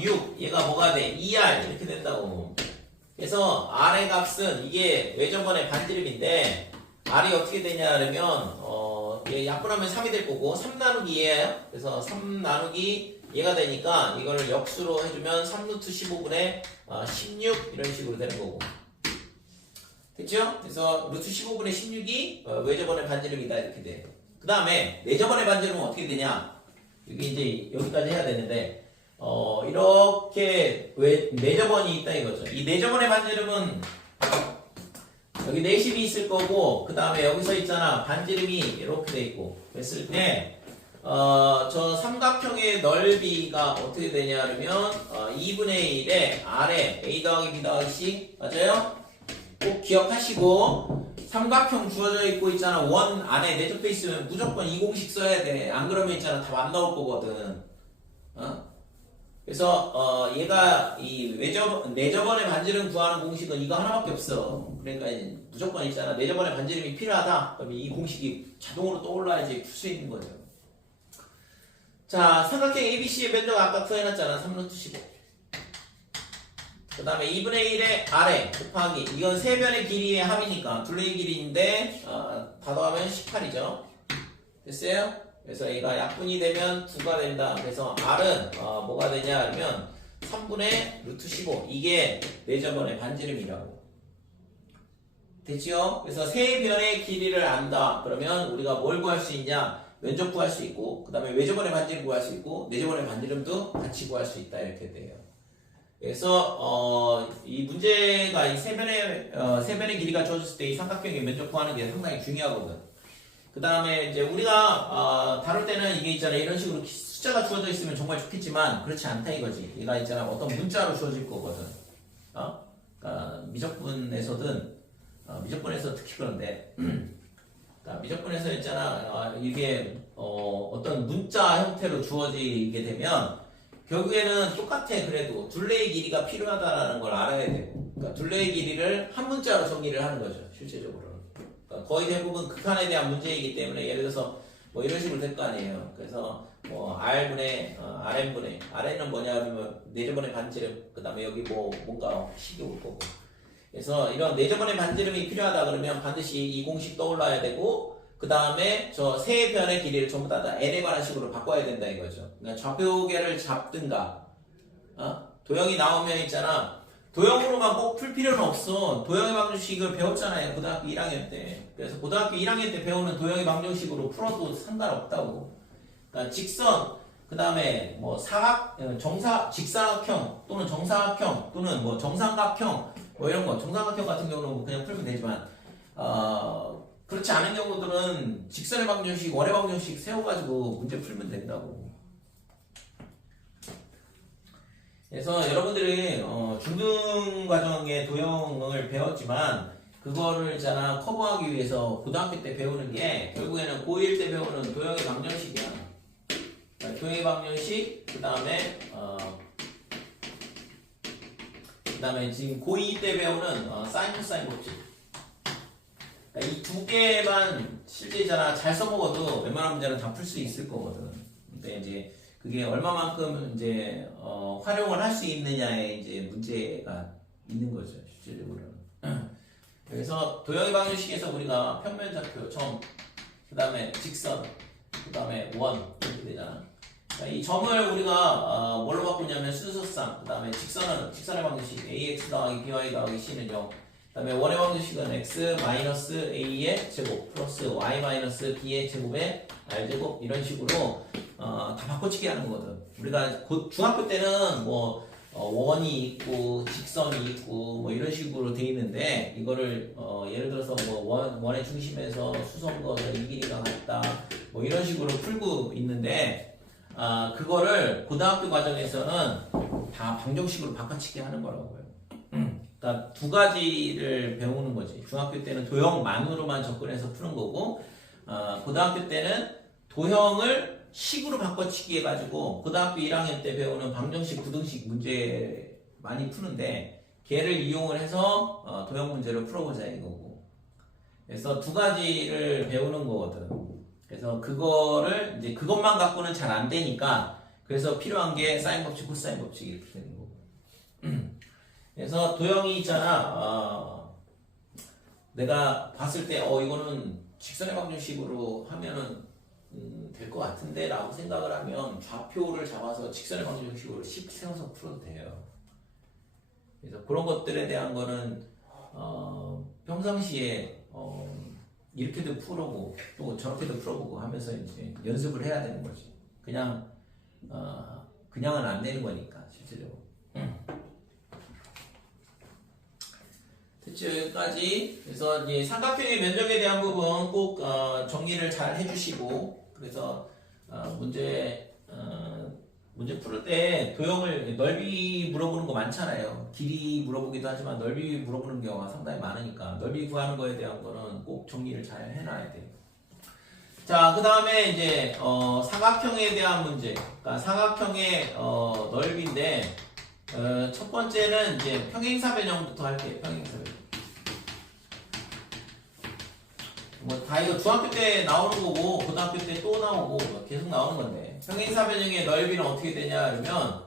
6 얘가 뭐가 돼? 2r 이렇게 된다고. 그래서 r의 값은 이게 외접원의 반지름인데 r이 어떻게 되냐 그러면 얘 약분하면 3이 될 거고 3 나누기 2예요. 그래서 3 나누기 얘가 되니까 이거를 역수로 해주면 3루트 15분의 16 이런 식으로 되는 거고. 됐죠? 그래서 루트 15분의 16이 외접원의 반지름이다 이렇게 돼. 그 다음에 내접원의 반지름은 어떻게 되냐? 여기 이제 여기까지 해야 되는데 이렇게 내접원이 있다 이거죠. 이 내접원의 반지름은 여기 내심이 있을 거고 그 다음에 여기서 있잖아 반지름이 이렇게 돼 있고 그랬을 때 저 삼각형의 넓이가 어떻게 되냐 그러면 2분의 1에 R에 A 더하기 B 더하기 C 맞아요? 꼭 기억하시고 삼각형 주어져 있고 있잖아 원 안에 내접돼 있으면 무조건 이 공식 써야 돼. 안 그러면 있잖아 답 안 나올 거거든. 그래서 얘가 이 내접원의 반지름 구하는 공식은 이거 하나밖에 없어. 그러니까 무조건 있잖아 내접원의 반지름이 필요하다. 그러면 이 공식이 자동으로 떠올라야지 풀 수 있는 거죠. 자, 삼각형 ABC의 면적 아까 구해놨잖아. 3루트 15. 그 다음에 2분의 1의 아래 곱하기 이건 세 변의 길이의 합이니까 둘레의 길이인데 다 더하면 18이죠. 됐어요? 그래서 얘가 약분이 되면 2가 된다. 그래서 R은 뭐가 되냐 하면 3분의 루트 15 이게 내접원의 반지름이라고. 됐죠? 그래서 세 변의 길이를 안다. 그러면 우리가 뭘 구할 수 있냐? 면적 구할 수 있고 그 다음에 외접원의 반지름 구할 수 있고 내접원의 반지름도 같이 구할 수 있다 이렇게 돼요. 그래서 이 문제가 이 세 변의 길이가 주어졌을 때 이 삼각형의 면적 구하는 게 상당히 중요하거든. 그 다음에 이제 우리가 다룰 때는 이게 있잖아 이런 식으로 숫자가 주어져 있으면 정말 좋겠지만 그렇지 않다 이거지. 얘가 있잖아 어떤 문자로 주어질 거거든. 그러니까 미적분에서든 미적분에서 특히 그런데. 미적분에서 있잖아 이게 어떤 문자 형태로 주어지게 되면 결국에는 똑같아. 그래도 둘레의 길이가 필요하다라는 걸 알아야 되고 그러니까 둘레의 길이를 한 문자로 정리를 하는 거죠 실제적으로는. 그러니까 거의 대부분 극한에 대한 문제이기 때문에 예를 들어서 뭐 이런 식으로 될 거 아니에요. 그래서 뭐 R분의 Rn분의 Rn은 뭐냐 하면 내접원의 반지름 그 다음에 여기 뭐 뭔가 식이 올 거고. 그래서 이런 내접원의 반지름이 필요하다 그러면 반드시 이 공식 떠올라야 되고 그 다음에 저 세 변의 길이를 전부 다 n에 관한 식으로 바꿔야 된다 이거죠. 그러니까 좌표계를 잡든가 도형이 나오면 있잖아 도형으로만 꼭 풀 필요는 없어. 도형의 방정식을 배웠잖아요 고등학교 1학년 때. 그래서 고등학교 1학년 때 배우는 도형의 방정식으로 풀어도 상관없다고. 그러니까 직선 그 다음에 뭐 직사각형 또는 정사각형 또는 뭐 정삼각형 뭐 이런 거 정삼각형 같은 경우는 그냥 풀면 되지만 그렇지 않은 경우들은 직선의 방정식, 원의 방정식 세워가지고 문제 풀면 된다고. 그래서 여러분들이 중등 과정의 도형을 배웠지만 그거를 있잖아 커버하기 위해서 고등학교 때 배우는 게 결국에는 고1 때 배우는 도형의 방정식이야. 도형의 방정식 그 다음에 그 다음에 지금 고2 때 배우는 사인 코사인 법칙. 그러니까 이 두 개만 실제 있잖아 잘 써먹어도 웬만한 문제는 다 풀 수 있을 거거든. 근데 이제 그게 얼마만큼 이제 활용을 할 수 있느냐에 이제 문제가 있는 거죠 실질적으로는. 그래서 도형의 방정식에서 우리가 평면좌표 처음, 그 다음에 직선, 그 다음에 원 이렇게 되잖아. 그러니까 이 점을 우리가 뭘로 바꾸냐면 순서상, 그 다음에 직선의 방정식 ax 더하기 by 더하기 c는 0, 그 다음에 원의 방정식은 x 마이너스 a의 제곱 플러스 y 마이너스 b의 제곱의 r제곱 이런 식으로 다 바꿔치기 하는 거거든. 우리가 곧 중학교 때는 뭐 원이 있고 직선이 있고 뭐 이런 식으로 돼 있는데 이거를 예를 들어서 뭐 원의 중심에서 수성거에서 이 길이가 같다 뭐 이런 식으로 풀고 있는데 그거를 고등학교 과정에서는 다 방정식으로 바꿔치기 하는 거라고요. 그러니까 두 가지를 배우는 거지. 중학교 때는 도형만으로만 접근해서 푸는 거고 고등학교 때는 도형을 식으로 바꿔치기 해가지고 고등학교 1학년 때 배우는 방정식, 부등식 문제 많이 푸는데 걔를 이용을 해서 도형 문제를 풀어보자 이거고. 그래서 두 가지를 배우는 거거든. 그래서 그거를 이제 그것만 갖고는 잘 안 되니까 그래서 필요한 게 사인 법칙, 코사인 법칙 이렇게 되는 거고. 그래서 도형이 있잖아. 내가 봤을 때 이거는 직선의 방정식으로 하면은 될 것 같은데 라고 생각을 하면 좌표를 잡아서 직선의 방정식으로 씩 세워서 풀어도 돼요. 그래서 그런 것들에 대한 거는 평상시에 이렇게도 풀어보고 또 저렇게도 풀어보고 하면서 이제 연습을 해야 되는 거지. 그냥은 안 되는 거니까 실제적으로. 됐죠? 여기까지. 그래서 이제 삼각형의 면적에 대한 부분 꼭 정리를 잘 해주시고, 그래서 문제 풀을 때 도형을 넓이 물어보는 거 많잖아요. 길이 물어보기도 하지만 넓이 물어보는 경우가 상당히 많으니까 넓이 구하는 거에 대한 거는 꼭 정리를 잘 해놔야 돼요. 자, 그 다음에 이제 사각형에 대한 문제. 그러니까 사각형의 넓이인데 첫 번째는 이제 평행사 변형부터 할게요. 평행사 변형. 뭐 다 이거 중학교 때 나오는 거고 고등학교 때 또 나오고 계속 나오는 건데 평행사 변형의 넓이는 어떻게 되냐 그러면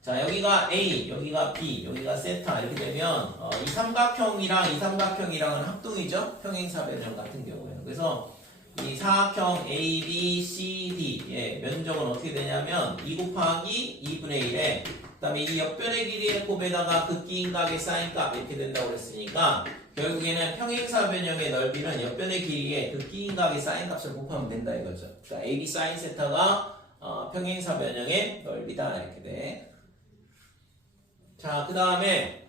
자 여기가 A, 여기가 B, 여기가 세타 이렇게 되면 이 삼각형이랑은 합동이죠. 평행사 변형 같은 경우에는. 그래서 이 사각형 A, B, C, D의 면적은 어떻게 되냐면 2 곱하기 2분의 1에 그 다음에 이 옆변의 길이의 곱에다가 극기인각의 사인값 이렇게 된다고 그랬으니까 결국에는 평행사 변형의 넓이는 옆변의 길이에 극기인각의 사인값을 곱하면 된다 이거죠. 그러니까 AB 사인 세타가 평행사 변형의 넓이다 이렇게 돼. 자, 그 다음에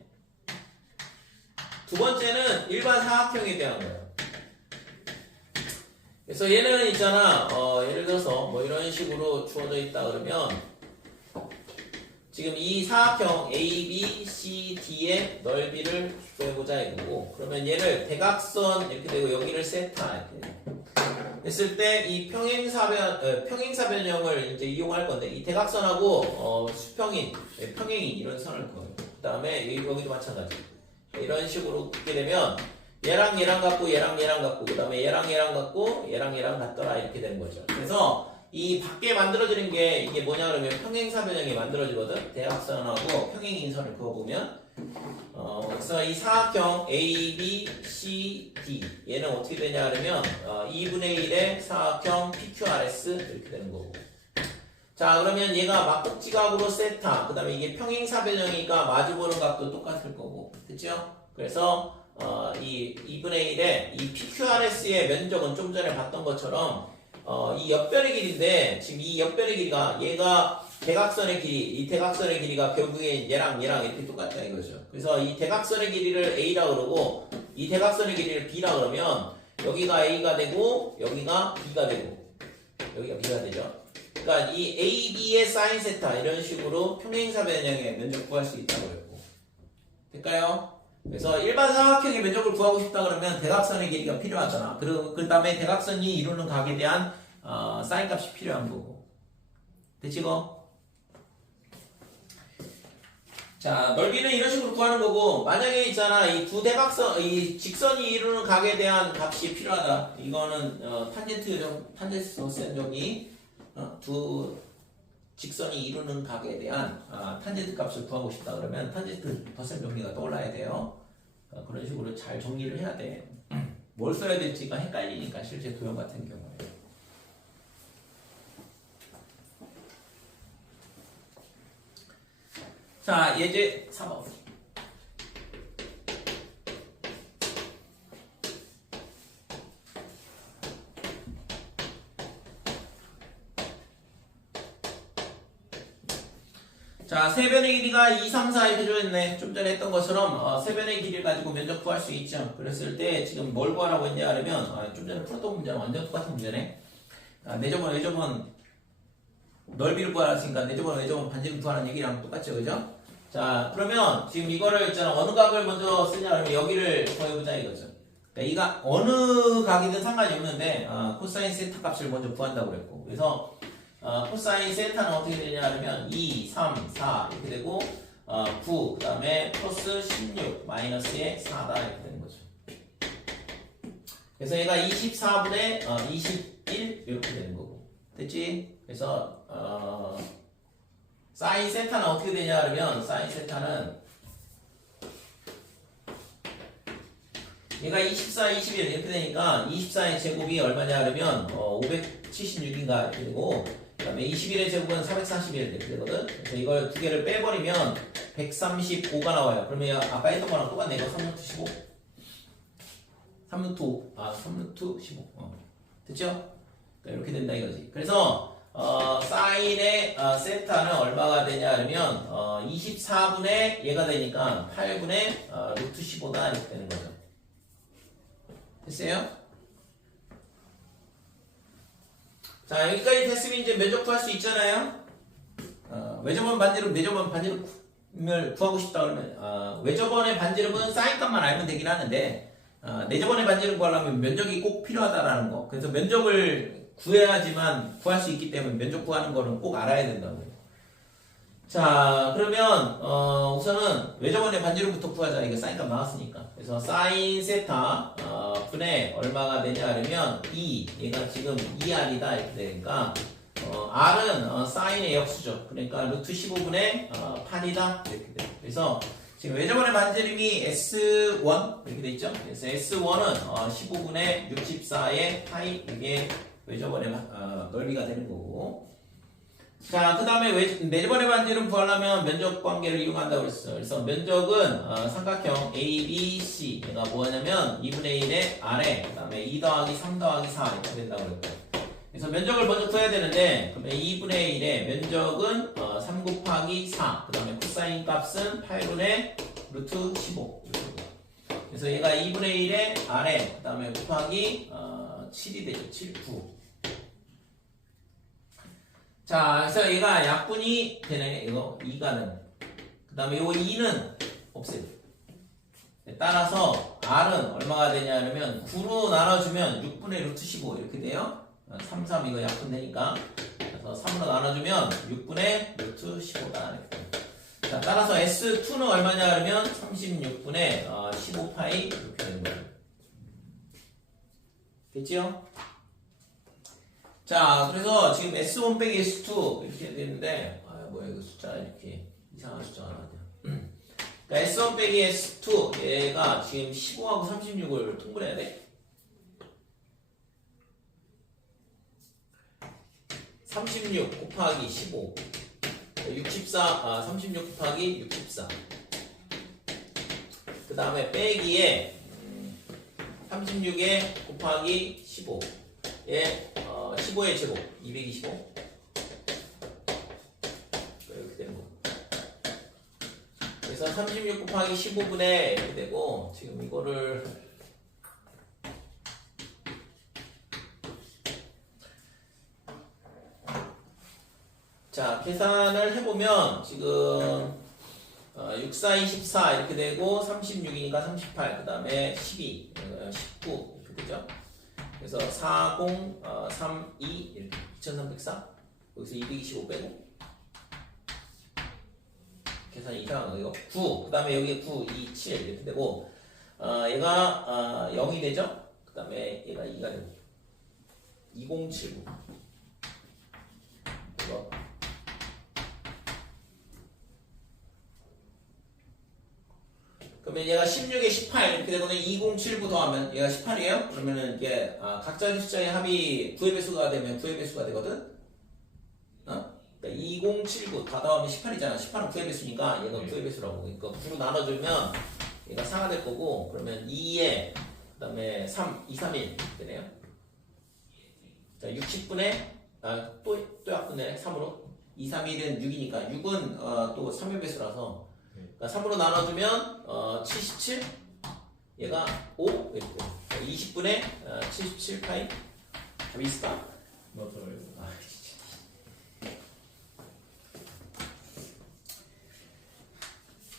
두 번째는 일반 사각형에 대한 거예요. 그래서 얘는 있잖아, 예를 들어서 뭐 이런 식으로 주어져 있다 그러면 지금 이 사각형 A, B, C, D의 넓이를 구해보자 이거고 그러면 얘를 대각선 이렇게 되고 여기를 세타 이렇게 했을 때 이 평행사 변형을 이제 이용할 건데 이 대각선하고 수평인, 평행인 이런 선을 그어요. 그 다음에 여기도 마찬가지. 이런 식으로 긋게 되면 얘랑 갖고 얘랑 갖고 그 다음에 얘랑 갖고 얘랑 같더라 이렇게 되는 거죠. 그래서 이 밖에 만들어지는 게 이게 뭐냐 그러면 평행사 변형이 만들어지거든. 대각선하고 평행인 선을 그어보면 그래서 이 사각형 A, B, C, D 얘는 어떻게 되냐 그러면 2분의 1의 사각형 PQRS 이렇게 되는 거고 자 그러면 얘가 막꼭지각으로 세타 그 다음에 이게 평행사 변형이니까 마주보는 각도 똑같을 거고 그쵸? 그래서 이 2분의 1의 이 PQRS의 면적은 좀 전에 봤던 것처럼 이 옆변의 길이인데 지금 이 옆변의 길이가 얘가 대각선의 길이 이 대각선의 길이가 결국에 얘랑 이렇게 똑같다 이거죠. 그래서 이 대각선의 길이를 A라 그러고 이 대각선의 길이를 B라 그러면 여기가 A가 되고 여기가 B가 되고 여기가 B가 되죠. 그러니까 이 A, B의 사인 세타 이런 식으로 평행사 변형의 면적 구할 수 있다고 했고 될까요? 그래서 일반 사각형의 면적을 구하고 싶다 그러면 대각선의 길이가 필요하잖아. 그 다음에 대각선이 이루는 각에 대한 사인 값이 필요한 거고. 됐지 이거? 자, 넓이는 이런 식으로 구하는 거고, 만약에 있잖아, 이 두 대각선, 이 직선이 이루는 각에 대한 값이 필요하다. 이거는, 탄젠트 여기, 두 직선이 이루는 각에 대한, 탄젠트 값을 구하고 싶다 그러면, 탄젠트 덧셈 정리가 떠올라야 돼요. 그런 식으로 잘 정리를 해야 돼. 뭘 써야 될지가 헷갈리니까, 실제 도형 같은 경우에. 자, 예제 4번. 자, 세변의 길이가 2, 3, 4 이렇게 줘있네. 좀 전에 했던 것처럼 세변의 길이를 가지고 면적 구할 수 있죠. 그랬을 때 지금 뭘 구하라고 했냐 하면 좀 전에 풀었던 문제랑 완전 똑같은 문제네. 내저번, 외저번 넓이를 구하라 했으니까 내저번, 외저번 반지름 구하라는 얘기랑 똑같죠. 그죠? 자, 그러면 지금 이거를 있잖아. 어느 각을 먼저 쓰냐 그러면 여기를 구해보자 이거죠. 그러니까 이가 어느 각이든 상관이 없는데 코사인 세타 값을 먼저 구한다고 그랬고, 그래서 코사인 세타는 어떻게 되냐 하면 2, 3, 4 이렇게 되고 9, 그 다음에 플러스 16 마이너스의 4다 이렇게 되는 거죠. 그래서 얘가 24분의 21 이렇게 되는 거고, 됐지? 그래서 사인 세타는 어떻게 되냐 하면 사인 세타는 얘가 24, 21 이렇게 되니까 24의 제곱이 얼마냐 하면 576인가 이렇게 되고, 그 다음에 21의 제곱은 441 이렇게 되거든. 그래서 이걸 두 개를 빼버리면 135가 나와요. 그러면 아까 했던 거랑 똑같네. 이거 3루트 15 3루트 15 됐죠? 그러니까 이렇게 된다 이거지. 그래서 사인의 세타는 얼마가 되냐 하면 24분의 얘가 되니까 8분의 루트 15다 이렇게 되는 거죠. 됐어요? 자, 여기까지 됐으면 이제 면적 구할 수 있잖아요. 외접원 반지름, 내접원 반지름을 구하고 싶다 그러면 외접원의 반지름은 사인 값만 알면 되긴 하는데 내접원의 반지름 구하려면 면적이 꼭 필요하다라는 거. 그래서 면적을 구해야지만 구할 수 있기 때문에 면적 구하는 거는 꼭 알아야 된다고요. 자, 그러면 우선은 외접원의 반지름부터 구하자. 이거 사인 값 나왔으니까. 그래서 사인 세타 분의 얼마가 되냐 하면 2, 얘가 지금 2r이다 이렇게 되니까 r은 사인의 역수죠. 그러니까 루트 15분의 8이다 이렇게 돼요. 그래서 지금 외접원의 반지름이 S1 이렇게 돼 있죠. 그래서 S1은 15분의 64의 파이, 이게 외접원의 넓이가 되는 거고. 자, 그 다음에 내접원의 반지름 구하려면 면적 관계를 이용한다고 그랬어요. 그래서 면적은 삼각형 ABC, 얘가 뭐냐면 2분의 1의 R에 그 다음에 2 더하기 3 더하기 4 이렇게 된다고 그랬고, 그래서 면적을 먼저 구해야 되는데, 그러면 2분의 1의 면적은 3 곱하기 4, 그 다음에 코사인 값은 8분의 루트 15. 그래서 얘가 2분의 1의 R에 그 다음에 곱하기 7이 되죠. 7, 9. 자, 그래서 얘가 약분이 되네. 이거 2가는. 그 다음에 이거 2는 없애요. 따라서 R은 얼마가 되냐 하면 9로 나눠주면 6분의 루트 15 이렇게 돼요. 3, 3 이거 약분되니까. 그래서 3으로 나눠주면 6분의 루트 15다. 이렇게 됩니다. 자, 따라서 S2는 얼마냐 하면 36분의 15파이 이렇게 되는 거예요. 됐지요? 자, 그래서 지금 S1 빼기 S2 이렇게 되는데, 뭐야, 이거 숫자 이렇게 이상한 숫자가 나왔네요. 그러니까 S1 빼기 S2, 얘가 지금 15하고 36을 통분해야 돼. 36 곱하기 15. 36 곱하기 64. 그 다음에 빼기에 36에 곱하기 15. 예, 15의 제곱 225 이렇게 되는 거. 그래서 36 곱하기 15분의 이렇게 되고, 지금 이거를 자, 계산을 해보면 지금 6, 4, 24 이렇게 되고 36이니까 38, 그 다음에 12, 19 이렇게 되죠. 그래서 40, 32 이렇게 2304 여기서 225 빼고 계산 이상 이거 9 그 다음에 여기 9, 2, 7 이렇게 되고 얘가 0이 되죠? 그 다음에 얘가 2가 되고 2079 이거 그러면 얘가 16에 18 이렇게 되거든요. 2079 더하면 얘가 18이에요. 그러면은 이게 각자 숫자의 합이 9의 배수가 되면 9의 배수가 되거든. 그러니까 2079 다 더하면 18이잖아. 18은 9의 배수니까 얘가 9의 배수라고. 그러니까 9로 나눠주면 얘가 4가 될 거고 그러면 2에 그 다음에 3, 2, 3, 1 되네요. 자 60분의 또 약분되네 3으로 2, 3, 1은 6이니까 6은 또 3의 배수라서 그러니까 3으로 나눠주면 77 얘가 5 이렇게 20분의 77 파이 답이 있을까? 맞아요.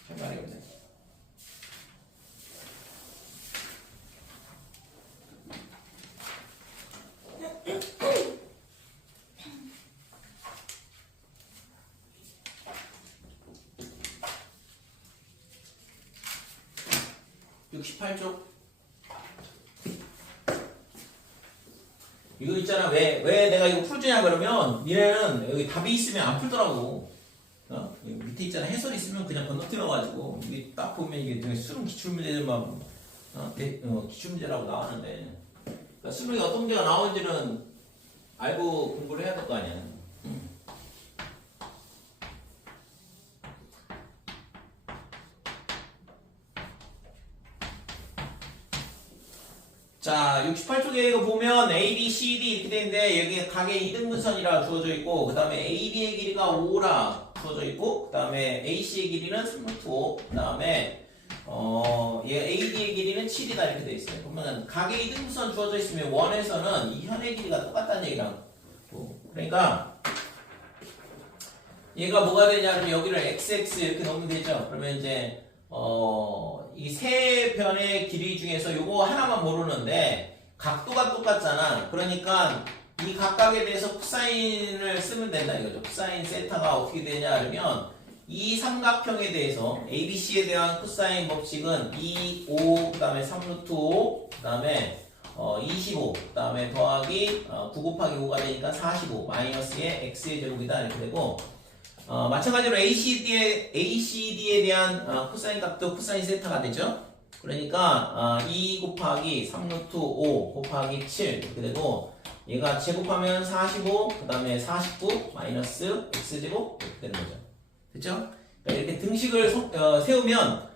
할 말이 없네. 이거 있잖아. 왜 내가 이거 풀주냐 그러면 얘는 여기 답이 있으면 안 풀더라고. 여기 밑에 있잖아. 해설이 있으면 그냥 건너뛰어가지고 이게 딱 보면 이게 되게 수능 기출문제들만 기출문제라고 나왔는데 그러니까 수능에 어떤 문제가 나오는지는 알고 공부를 해야 될 거 아니야. 자, 68쪽에 이거 보면 A, B, C, D 이렇게 되는데 여기 각의 이등분선이라 주어져 있고 그 다음에 AB의 길이가 5라 주어져 있고 그 다음에 AC의 길이는 3루트5 그 다음에 얘 AD의 길이는 7이다 이렇게 돼 있어요. 그러면 각의 이등분선 주어져 있으면 원에서는 이 현의 길이가 똑같다는 얘기랑 그러니까 얘가 뭐가 되냐면 여기를 XX 이렇게 넣으면 되죠. 그러면 이제 이 세 변의 길이 중에서 요거 하나만 모르는데 각도가 똑같잖아. 그러니까 이 각각에 대해서 코사인을 쓰면 된다 이거죠. 코사인 세타가 어떻게 되냐 그러면 이 삼각형에 대해서 ABC에 대한 코사인 법칙은 2, 5, 그 다음에 3루트 5, 그 다음에 25, 그 다음에 더하기 9 곱하기 5가 되니까 45 마이너스의 x의 제곱이다 이렇게 되고 마찬가지로 ACD에 대한 코사인 값도 코사인 세타가 되죠. 그러니까 2 곱하기 3루트 5 곱하기 7 이렇게 되고 얘가 제곱하면 45, 그 다음에 49 마이너스 x제곱 이렇게 되는 거죠. 됐죠? 그러니까 이렇게 등식을 세우면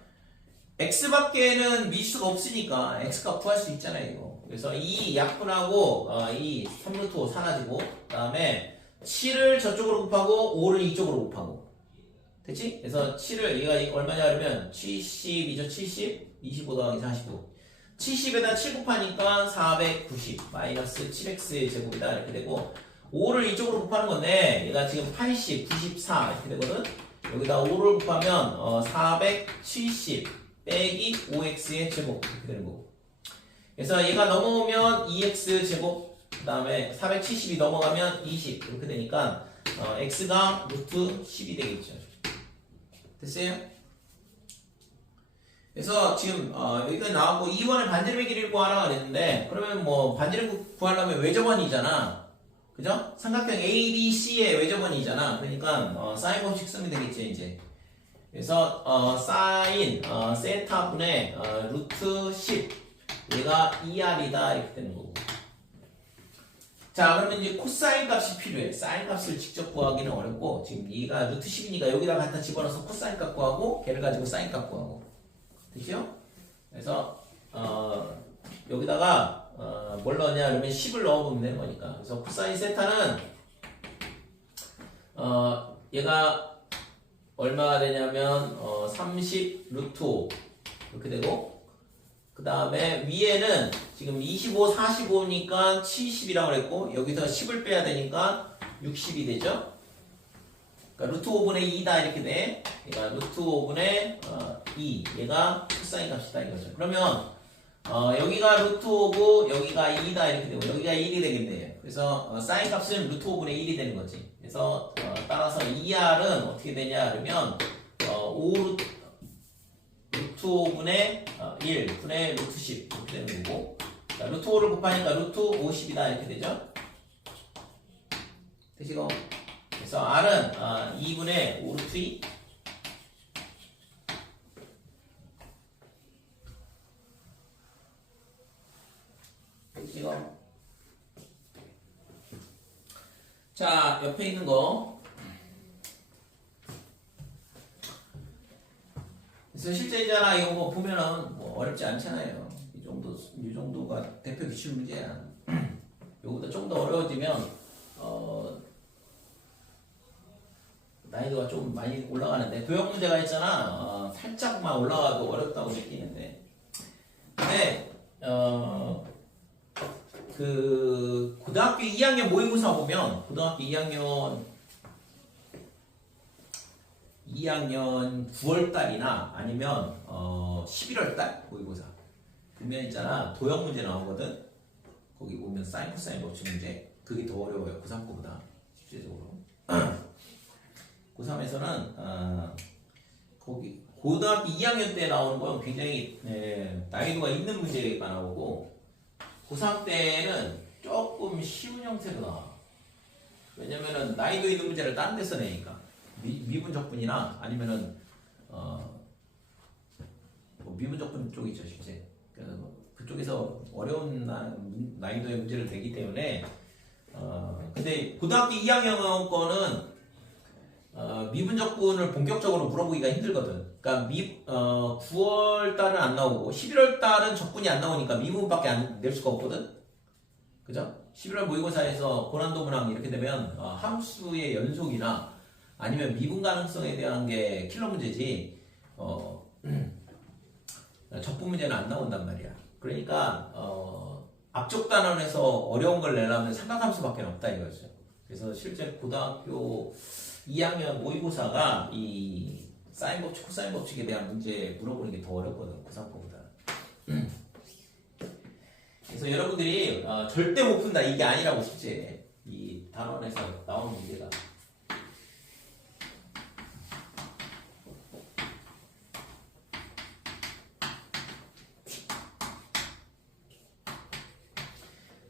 x밖에는 미수가 없으니까 x값 구할 수 있잖아요. 이거. 그래서 이 약분하고 이 3루트 5 사라지고 그 다음에 7을 저쪽으로 곱하고 5를 이쪽으로 곱하고 됐지? 그래서 7을 얘가 얼마냐 그러면 70이죠. 70 25 더하기 45 70에다 7 곱하니까 490 마이너스 7x의 제곱이다 이렇게 되고 5를 이쪽으로 곱하는 건데 얘가 지금 80 94 이렇게 되거든. 여기다 5를 곱하면 470 빼기 5x의 제곱 이렇게 되는 거고 그래서 얘가 넘어오면 2x 제곱 그 다음에 470이 넘어가면 20 이렇게 되니까 x가 루트 10이 되겠죠. 됐어요? 그래서 지금 여기까지 나왔고 2번을 반지름의 길이를 구하라 그랬는데 그러면 뭐 반지름 구하려면 외접원이잖아. 그죠? 삼각형 ABC의 외접원이잖아. 그러니까 사인 법칙 쓰면 되겠지 이제. 그래서 사인 세타분의 루트 10 얘가 2R이다 이렇게 되는 거고 자 그러면 이제 코사인 값이 필요해. 사인 값을 직접 구하기는 어렵고 지금 얘가 루트 10이니까 여기다 갖다 집어넣어서 코사인 값 구하고 걔를 가지고 사인 값 구하고 됐죠? 그래서 여기다가 뭘 넣냐 그러면 10을 넣어보면 되는 거니까 그래서 코사인 세타는 얘가 얼마가 되냐면 30 루트 5 이렇게 되고 그 다음에 위에는 지금 25, 45니까 70이라고 그랬고 여기서 10을 빼야 되니까 60이 되죠. 그러니까 루트 5분의 2다 이렇게 돼. 그러니까 루트 5분의 2 얘가 코사인 값이다 이거죠. 그러면 여기가 루트 5고 여기가 2다 이렇게 되고 여기가 1이 되겠네요. 그래서 사인 값은 루트 5분의 1이 되는 거지. 그래서 따라서 2R은 어떻게 되냐 그러면 루트 5분의 1분의 루트 10 이렇게 되는 거고, 자, 루트 5를 곱하니까 루트 50이다 이렇게 되죠. 되시고, 그래서 R은 2분의 5 루트 2 되시고, 자, 옆에 있는 거. 그래서 실제 있잖아, 이거 뭐 보면은 뭐 어렵지 않잖아요. 이 정도가 대표 기출 문제야. 요거보다 좀 더 어려워지면, 난이도가 좀 많이 올라가는데, 도형 문제가 있잖아. 살짝만 올라가도 어렵다고 느끼는데. 근데, 고등학교 2학년 모의고사 보면, 고등학교 2학년 9월달이나 아니면 11월달 모의고사 보면 있잖아, 도형 문제 나오거든. 거기 보면 사인 코사인 법칙 문제, 그게 더 어려워요 고3 거보다 실제적으로. 고3에서는 거기 고등학교 2학년 때 나오는 건 굉장히 난이도가 있는 문제가 나오고, 고3 때는 조금 쉬운 형태로 나와. 왜냐면은 난이도 있는 문제를 다른 데서 내니까. 미분적분이나 아니면은 뭐 미분적분 쪽이죠 실제. 그래서 그쪽에서 어려운 난이도의 문제를 내기 때문에 근데 고등학교 2학년 거는 미분적분을 본격적으로 물어보기가 힘들거든. 그러니까 9월 달은 안 나오고 11월 달은 적분이 안 나오니까 미분밖에 안 낼 수가 없거든. 그죠? 11월 모의고사에서 고난도 문항 이렇게 되면 함수의 연속이나 아니면 미분 가능성에 대한 게 킬러 문제지, 적분 문제는 안 나온단 말이야. 그러니까, 앞쪽 단원에서 어려운 걸 내려면 삼각함수밖에 없다 이거죠. 그래서 실제 고등학교 2학년 모의고사가 이 사인 법칙, 코사인 법칙에 대한 문제 물어보는 게 더 어렵거든, 고3 거보다. 그래서 여러분들이 절대 못 푼다 이게 아니라고, 실제 이 단원에서 나오는 문제가.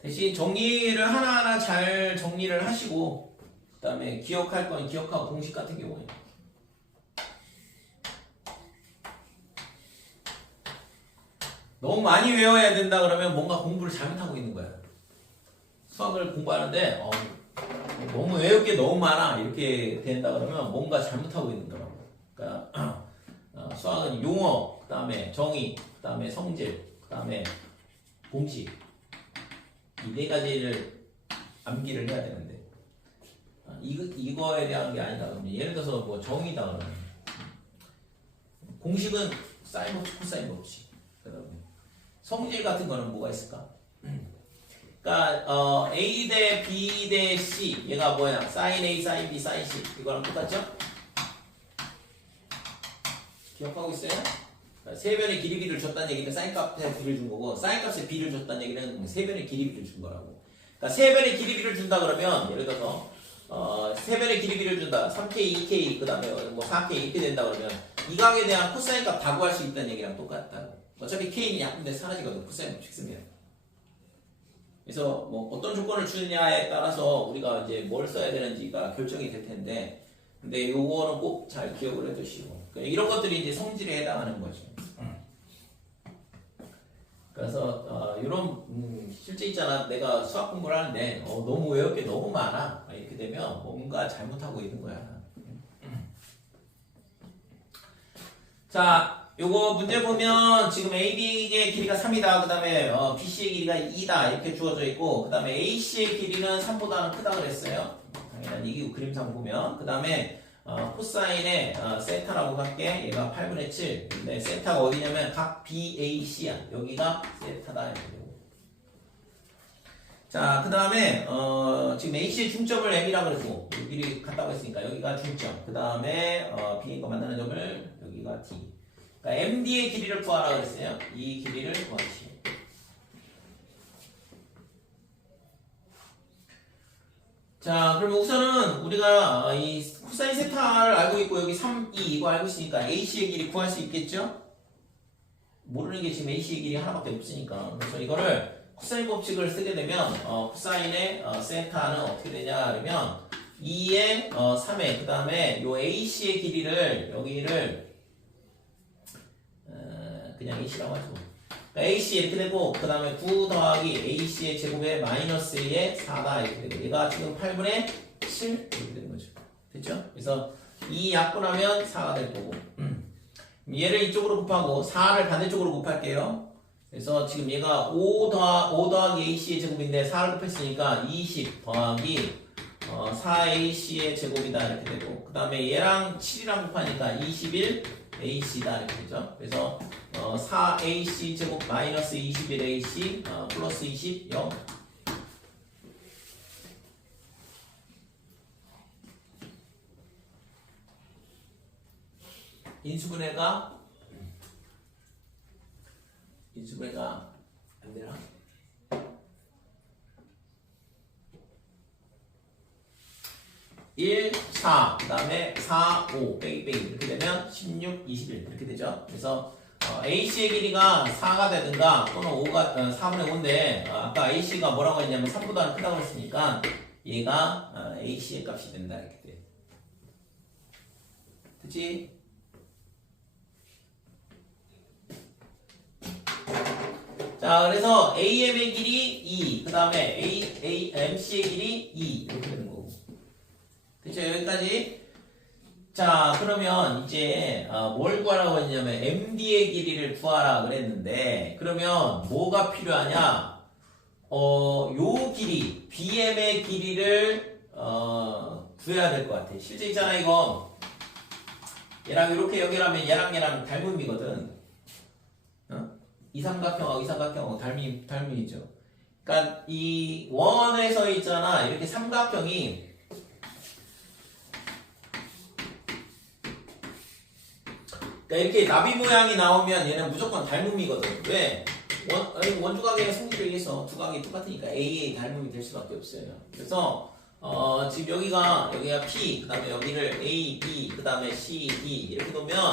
대신 정리를 하나하나 잘 정리를 하시고, 그 다음에 기억할 건 기억하고, 공식 같은 경우에 너무 많이 외워야 된다 그러면 뭔가 공부를 잘못하고 있는 거야. 수학을 공부하는데 너무 외울 게 너무 많아 이렇게 된다 그러면 뭔가 잘못하고 있는 거라고. 그러니까 수학은 용어, 그 다음에 정의, 그 다음에 성질, 그 다음에 공식, 이 네 가지를 암기를 해야 되는데, 이거에 대한 게 아니다 그러면, 예를 들어서 뭐 정의다 그러면 공식은 사인 법칙, 코사인 법칙, 그다음에 성질 같은 거는 뭐가 있을까? 그러니까 A 대 B 대 C, 얘가 뭐야? 사인 A, 사인 B, 사인 C, 이거랑 똑같죠? 기억하고 있어요? 세변의 길이비를 줬다는 얘기는 사인값에 B를 준 거고, 사인값에 B를 줬다는 얘기는 세변의 길이비를 준 거라고. 그러니까 세변의 길이비를 준다 그러면, 예를 들어서 세변의 길이비를 준다, 3K, 2K, 그 다음에 뭐 4K 이렇게 된다 그러면 이 각에 대한 코사인값 다 구할 수 있다는 얘기랑 똑같다고. 어차피 K는 약분돼 사라지거든, 코사인 법칙 쓰면. 그래서 뭐 어떤 조건을 주느냐에 따라서 우리가 이제 뭘 써야 되는지가 결정이 될 텐데, 근데 요거는 꼭 잘 기억을 해두시고, 이런 것들이 이제 성질에 해당하는 거죠. 그래서 이런 실제 있잖아, 내가 수학 공부를 하는데 너무 외울 게 너무 많아 이렇게 되면 뭔가 잘못하고 있는 거야. 자, 요거 문제 보면 지금 AB의 길이가 3이다. 그 다음에 BC의 길이가 2다. 이렇게 주어져 있고, 그 다음에 AC의 길이는 3보다는 크다 그랬어요. 당연히 이게 그림상 보면. 그 다음에 코사인의 세타라고 할게. 얘가 8분의 7. 근데 세타가 어디냐면 각 BAC야. 여기가 세타다. 자, 그 다음에 지금 AC의 중점을 M이라고 그랬고, 미리 갔다고 했으니까 여기가 중점. 그 다음에 B과 만나는 점을 여기가 D. 그러니까 MD의 길이를 구하라 그랬어요. 이 길이를 구하시. 자, 그러면 우선은 우리가 이 코사인 세타를 알고 있고 여기 3, 2 이거 알고 있으니까 AC의 길이 구할 수 있겠죠? 모르는 게 지금 AC의 길이 하나밖에 없으니까. 그래서 이거를 코사인 법칙을 쓰게 되면 코사인의 세타는 어떻게 되냐 그러면 2의 3의 그 다음에 요 AC의 길이를 여기를 그냥 AC라고 하죠. AC 이렇게 되고 그 다음에 9 더하기 AC의 제곱에 마이너스 2의 4다 이렇게 되고 얘가 지금 8분의 7 이렇게 되는 거죠. 됐죠? 그래서 2 약분하면 4가 될 거고 얘를 이쪽으로 곱하고 4를 반대쪽으로 곱할게요. 그래서 지금 얘가 5 더하기 AC의 제곱인데 4를 곱했으니까 20 더하기 4AC의 제곱이다 이렇게 되고 그 다음에 얘랑 7이랑 곱하니까 21 AC다 이렇게 되죠. 그래서 4AC 제곱 마이너스 21AC 플러스 20 0 인수분해가 안 되나? 1, 4, 그 다음에 4, 5, 빼기 이렇게 되면 16, 21 이렇게 되죠. 그래서 AC의 길이가 4가 되든가 또는 5가 4분의 5인데 아까 AC가 뭐라고 했냐면 3보다는 크다고 했으니까 얘가 AC의 값이 된다 이렇게 돼. 됐지? 자, 그래서 AM의 길이 2, 그 다음에 MC의 길이 2 이렇게 되는 거고. 그쵸? 여기까지. 자, 그러면 이제 뭘 구하라고 했냐면 MD의 길이를 구하라 그랬는데 그러면 뭐가 필요하냐? 요 길이 BM의 길이를 구해야 될 것 같아. 실제 있잖아 이거 얘랑 이렇게 연결하면 얘랑 닮음이거든. 이삼각형하고 이삼각형하고 닮음이죠. 그러니까 이 원에서 있잖아 이렇게 삼각형이 그러니까 이렇게 나비 모양이 나오면 얘는 무조건 닮음이거든. 왜? 원주각의 성질에 의해서 두 각이 똑같으니까 A의 닮음이 될 수밖에 없어요. 그래서 지금 여기가 P, 그 다음에 여기를 A, B, 그 다음에 C, D 이렇게 놓으면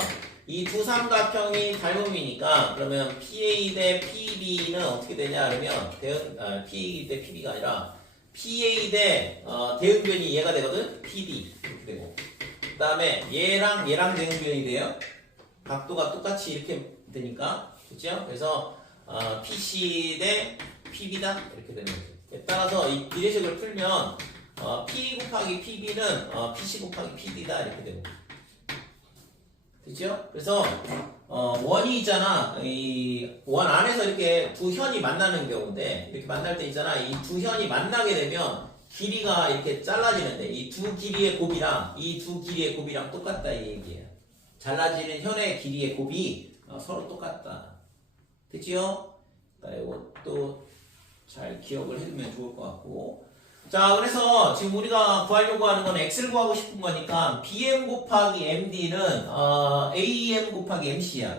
이 두 삼각형이 닮음이니까 그러면 PA 대 PB는 어떻게 되냐 그러면 PA 대 PB가 아니라 PA 대 대응변이 얘가 되거든. PB 이렇게 되고 그 다음에 얘랑 대응변이 돼요. 각도가 똑같이 이렇게 되니까 그렇죠? 그래서 PC 대 PB다 이렇게 되는 거죠. 따라서 이 비례식을 풀면 P 곱하기 PB는 PC 곱하기 PD다 이렇게 되고 그렇죠? 그래서 원이 있잖아 이 원 안에서 이렇게 두 현이 만나는 경우인데 이렇게 만날 때 있잖아 이 두 현이 만나게 되면 길이가 이렇게 잘라지는데 이 두 길이의 곱이랑 이 두 길이의 곱이랑 똑같다 이 얘기예요. 잘라지는 현의 길이의 곱이 서로 똑같다. 됐지요? 이것도 잘 기억을 해두면 좋을 것 같고. 자, 그래서 지금 우리가 구하려고 하는 건 X를 구하고 싶은 거니까 BM 곱하기 MD는 AM 곱하기 MC야.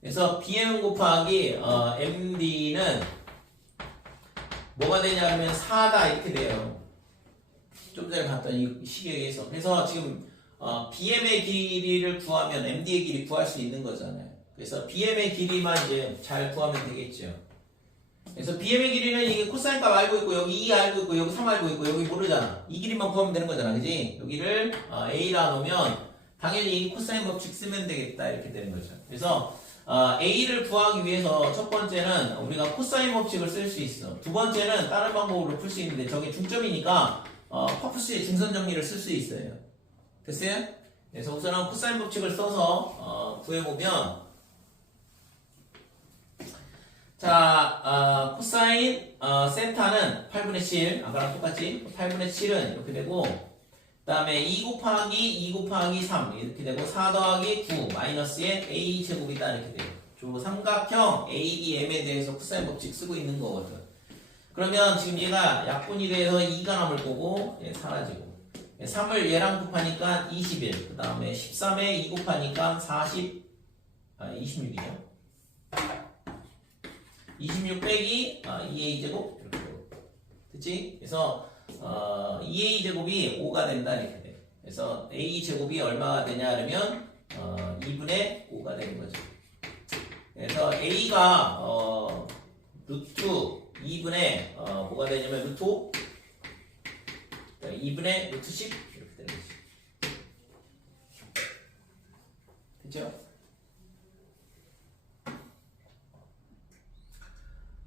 그래서 BM 곱하기 MD는 뭐가 되냐 하면 4다 이렇게 돼요. 좀 전에 봤던 이 식에 의해서. 그래서 지금 BM의 길이를 구하면 MD의 길이 구할 수 있는 거잖아요. 그래서 BM의 길이만 이제 잘 구하면 되겠죠. 그래서 BM의 길이는 이게 코사인 값 알고 있고 여기 2 알고 있고 여기 3 알고 있고 여기 모르잖아. 이 길이만 구하면 되는 거잖아. 그지? 여기를 A라 놓으면 당연히 코사인 법칙 쓰면 되겠다 이렇게 되는 거죠. 그래서 A를 구하기 위해서 첫 번째는 우리가 코사인 법칙을 쓸 수 있어. 두 번째는 다른 방법으로 풀 수 있는데 저게 중점이니까 퍼프스의 중선 정리를 쓸 수 있어요. 됐어요? 그래서 우선은 코사인 법칙을 써서 구해보면 자, 코사인 세타는 8분의 7 아까랑 똑같지? 8분의 7은 이렇게 되고 그 다음에 2 곱하기 3 이렇게 되고 4 더하기 9 마이너스의 A제곱이다 이렇게 돼요. 저 삼각형 ABM에 대해서 코사인 법칙 쓰고 있는 거거든. 그러면 지금 얘가 약분이 돼서 2가 남을 거고 얘 사라지고 3을 얘랑 곱하니까 21 그 다음에 13에 2 곱하니까 26이죠. 26 빼기 2a제곱 이렇게 되고 됐지? 그래서 2a제곱이 5가 된다 이렇게 돼. 그래서 a 제곱이 얼마가 되냐 그러면 2분의 5가 되는 거죠. 그래서 a가 루트 2분의 뭐가 되냐면 루트 5 2분의 루트 10 이렇게 되는 거죠. 됐죠?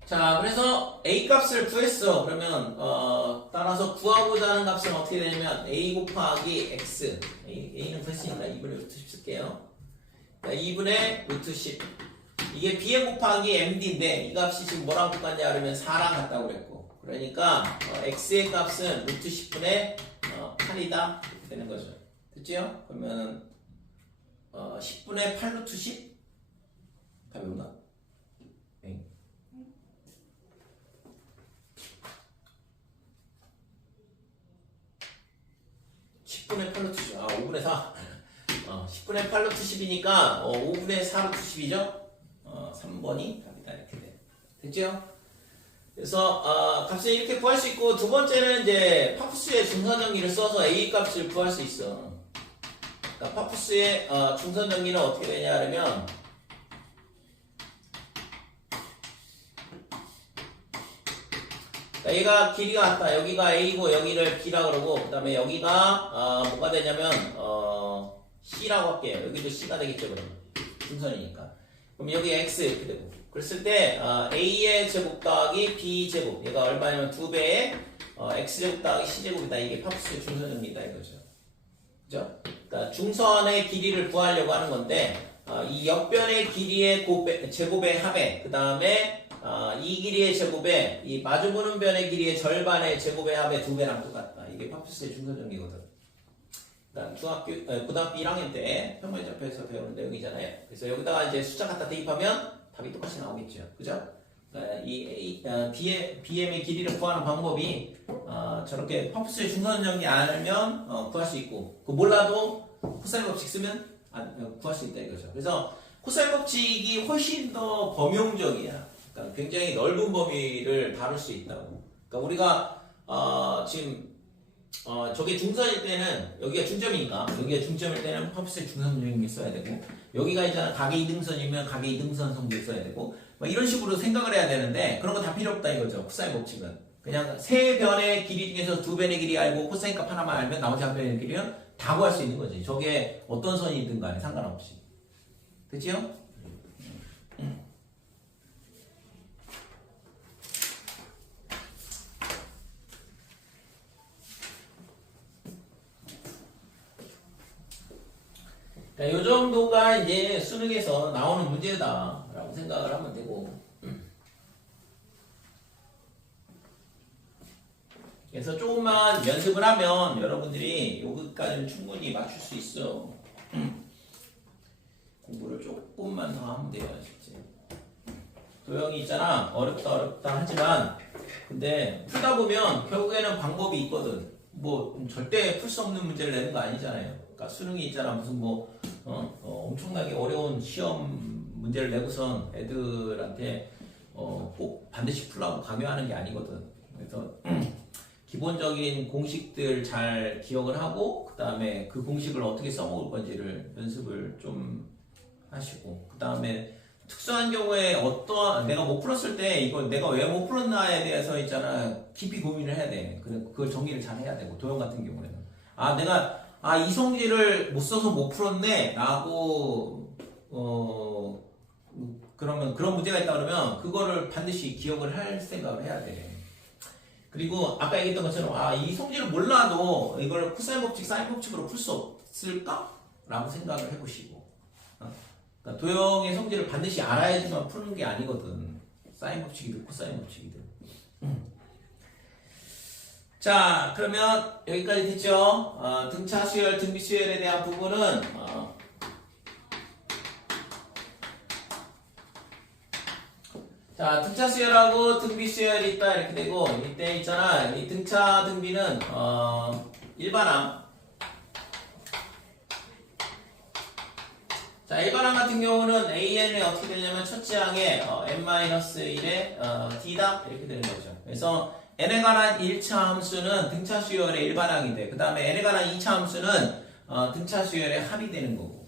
자, 그래서 a 값을 구했어. 그러면 따라서 구하고자 하는 값은 어떻게 되냐면 a 곱하기 x a는 구했으니까 2분의 루트 10 쓸게요. 2분의 루트 10 이게 b의 곱하기 md인데 이 값이 지금 뭐랑 똑같냐 그러면 4랑 같다고 그랬고 그러니까 x의 값은 루트 10분의 8이다 이렇게 되는 거죠. 됐죠? 그러면 10분의 8 루트 10? 가볍나? 네. 10분의 8 루트 10. 5분의 4. 10분의 8 루트 10이니까 5분의 4 루트 10이죠? 3번이 답이다. 이렇게 돼. 됐죠? 그래서 값을 이렇게 구할 수 있고 두 번째는 이제 파푸스의 중선정리를 써서 a 값을 구할 수 있어. 그러니까 파푸스의 중선정리는 어떻게 되냐 그러면 얘가 길이가 같다. 여기가 a고 여기를 b라 그러고 그 다음에 여기가 뭐가 되냐면 c라고 할게요. 여기도 c가 되겠죠 그러면 중선이니까. 그럼 여기 x 이렇게 되고 그랬을 때 a의 제곱 더하기 b 제곱 얘가 얼마냐면 2배의 x 제곱 더하기 c 제곱이다. 이게 파푸스의 중선정리다 이거죠. 그죠? 그러니까 중선의 길이를 구하려고 하는 건데 이 옆변의 길이의 제곱의 합에 그 다음에 이 길이의 제곱에 이 마주보는 변의 길이의 절반의 제곱의 합의 2배랑 똑같다. 이게 파푸스의 중선정리거든. 고등학교 1학년 때 평면좌표에서 배우는 내용이잖아요. 그래서 여기다가 이제 숫자 갖다 대입하면 답이 똑같이 나오겠죠. 그죠? 이 BM의 길이를 구하는 방법이 저렇게 파푸스의 중선정리 알면 구할 수 있고 그 몰라도 코사인 법칙 쓰면 구할 수 있다 이거죠. 그래서 코사인 법칙이 훨씬 더 범용적이야. 그러니까 굉장히 넓은 범위를 다룰 수 있다고. 그러니까 우리가 지금 저게 중선일 때는 여기가 중점이니까 여기가 중점일 때는 파푸스의 중선정리 써야 되고 여기가 이제 각의 이등선이면 각의 이등선 성질 써야 되고 막 이런 식으로 생각을 해야 되는데 그런 거 다 필요 없다 이거죠. 코사인 법칙은 그냥 세 변의 길이 중에서 두 변의 길이 알고 코사인 값 하나만 알면 나머지 한 변의 길이는 다 구할 수 있는 거지. 저게 어떤 선이든 간에 상관없이. 됐지요? 이 정도가 이제 수능에서 나오는 문제다라고 생각을 하면 되고 그래서 조금만 연습을 하면 여러분들이 여기까지는 충분히 맞출 수 있어. 공부를 조금만 더 하면 돼요. 실제 도형이 있잖아. 어렵다 하지만 근데 풀다 보면 결국에는 방법이 있거든. 뭐 절대 풀 수 없는 문제를 내는 거 아니잖아요. 그러니까 수능이 있잖아. 무슨 엄청나게 어려운 시험 문제를 내고선 애들한테 꼭 반드시 풀라고 강요하는 게 아니거든. 그래서 기본적인 공식들 잘 기억을 하고 그 다음에 그 공식을 어떻게 써먹을 건지를 연습을 좀 하시고 그 다음에 특수한 경우에 내가 못 풀었을 때 이걸 내가 왜 못 풀었나에 대해서 있잖아 깊이 고민을 해야 돼. 그걸 정리를 잘 해야 되고 도형 같은 경우에는 내가 이 성질을 못 써서 못 풀었네 라고 그러면 그런 문제가 있다 그러면 그거를 반드시 기억을 할 생각을 해야 돼. 그리고 아까 얘기했던 것처럼 이 성질을 몰라도 이걸 코사인 법칙, 사인 법칙으로 풀 수 없을까? 라고 생각을 해보시고 그러니까 도형의 성질을 반드시 알아야지만 푸는 게 아니거든. 사인 법칙이든 코사인 법칙이든. 자, 그러면 여기까지 됐죠? 등차 수열, 등비 수열에 대한 부분은 자, 등차 수열하고 등비 수열이 있다 이렇게 되고 이때 있잖아. 이 등차 등비는 일반항. 자, 일반항 같은 경우는 AN이 어떻게 되냐면 첫째 항에 n-1의 D다 이렇게 되는 거죠. 그래서 n에 관한 1차 함수는 등차 수열의 일반항이 돼. 그 다음에 n에 관한 2차 함수는 등차 수열의 합이 되는 거고.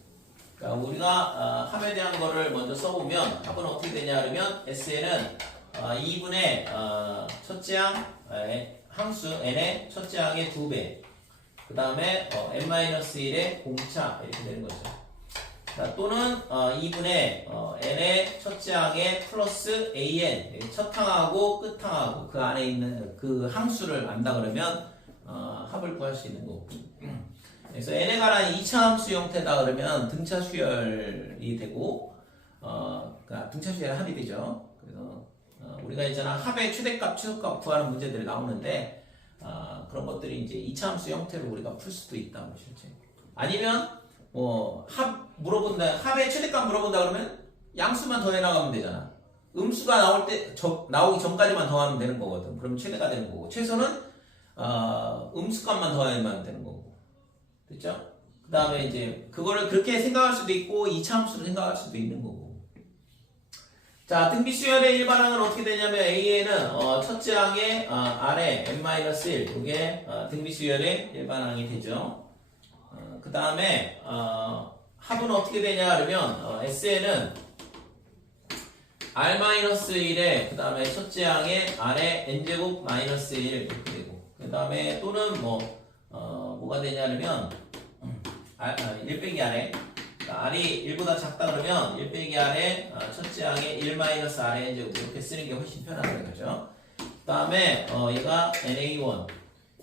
그러니까 우리가 합에 대한 거를 먼저 써보면 합은 어떻게 되냐 그러면 SN은 2분의 첫째 항 함수 n의 첫째 항의 2배 그 다음에 n-1의 공차 이렇게 되는 거죠. 자, 또는 2분의 n의 첫째 항의 플러스 an 첫 항하고 끝 항하고 그 안에 있는 그 항수를 안다 그러면 합을 구할 수 있는 거고. 그래서 n에 관한 2차 함수 형태다 그러면 등차 수열이 되고 그러니까 등차 수열의 합이 되죠. 그래서 우리가 있잖아 합의 최대값 최소값 구하는 문제들이 나오는데 그런 것들이 이제 2차 함수 형태로 우리가 풀 수도 있다 실제. 아니면 합 물어본다 합의 최대값 물어본다 그러면 양수만 더해 나가면 되잖아. 음수가 나올 때 나오기 전까지만 더하면 되는 거거든. 그러면 최대가 되는 거고 최소는 음수값만 더하면 되는 거고. 됐죠? 그 다음에 이제 그거를 그렇게 생각할 수도 있고 2차 함수로 생각할 수도 있는 거고. 자, 등비수열의 일반항은 어떻게 되냐면 A에는 첫째 항의 아래 n-1 이게 등비수열의 일반항이 되죠. 그 다음에 합은 어떻게 되냐 그러면 S에는 r-1에 그 다음에 첫째 항의 아래 n제곱 마이너스 1 이렇게 되고 그 다음에 또는 뭐가 되냐면 1 빼기 아래 r이 1보다 작다 그러면 1 빼기 아래 첫째 항의 1 마이너스 r의 n제곱 이렇게 쓰는 게 훨씬 편하다는 거죠. 그 다음에 얘가 na1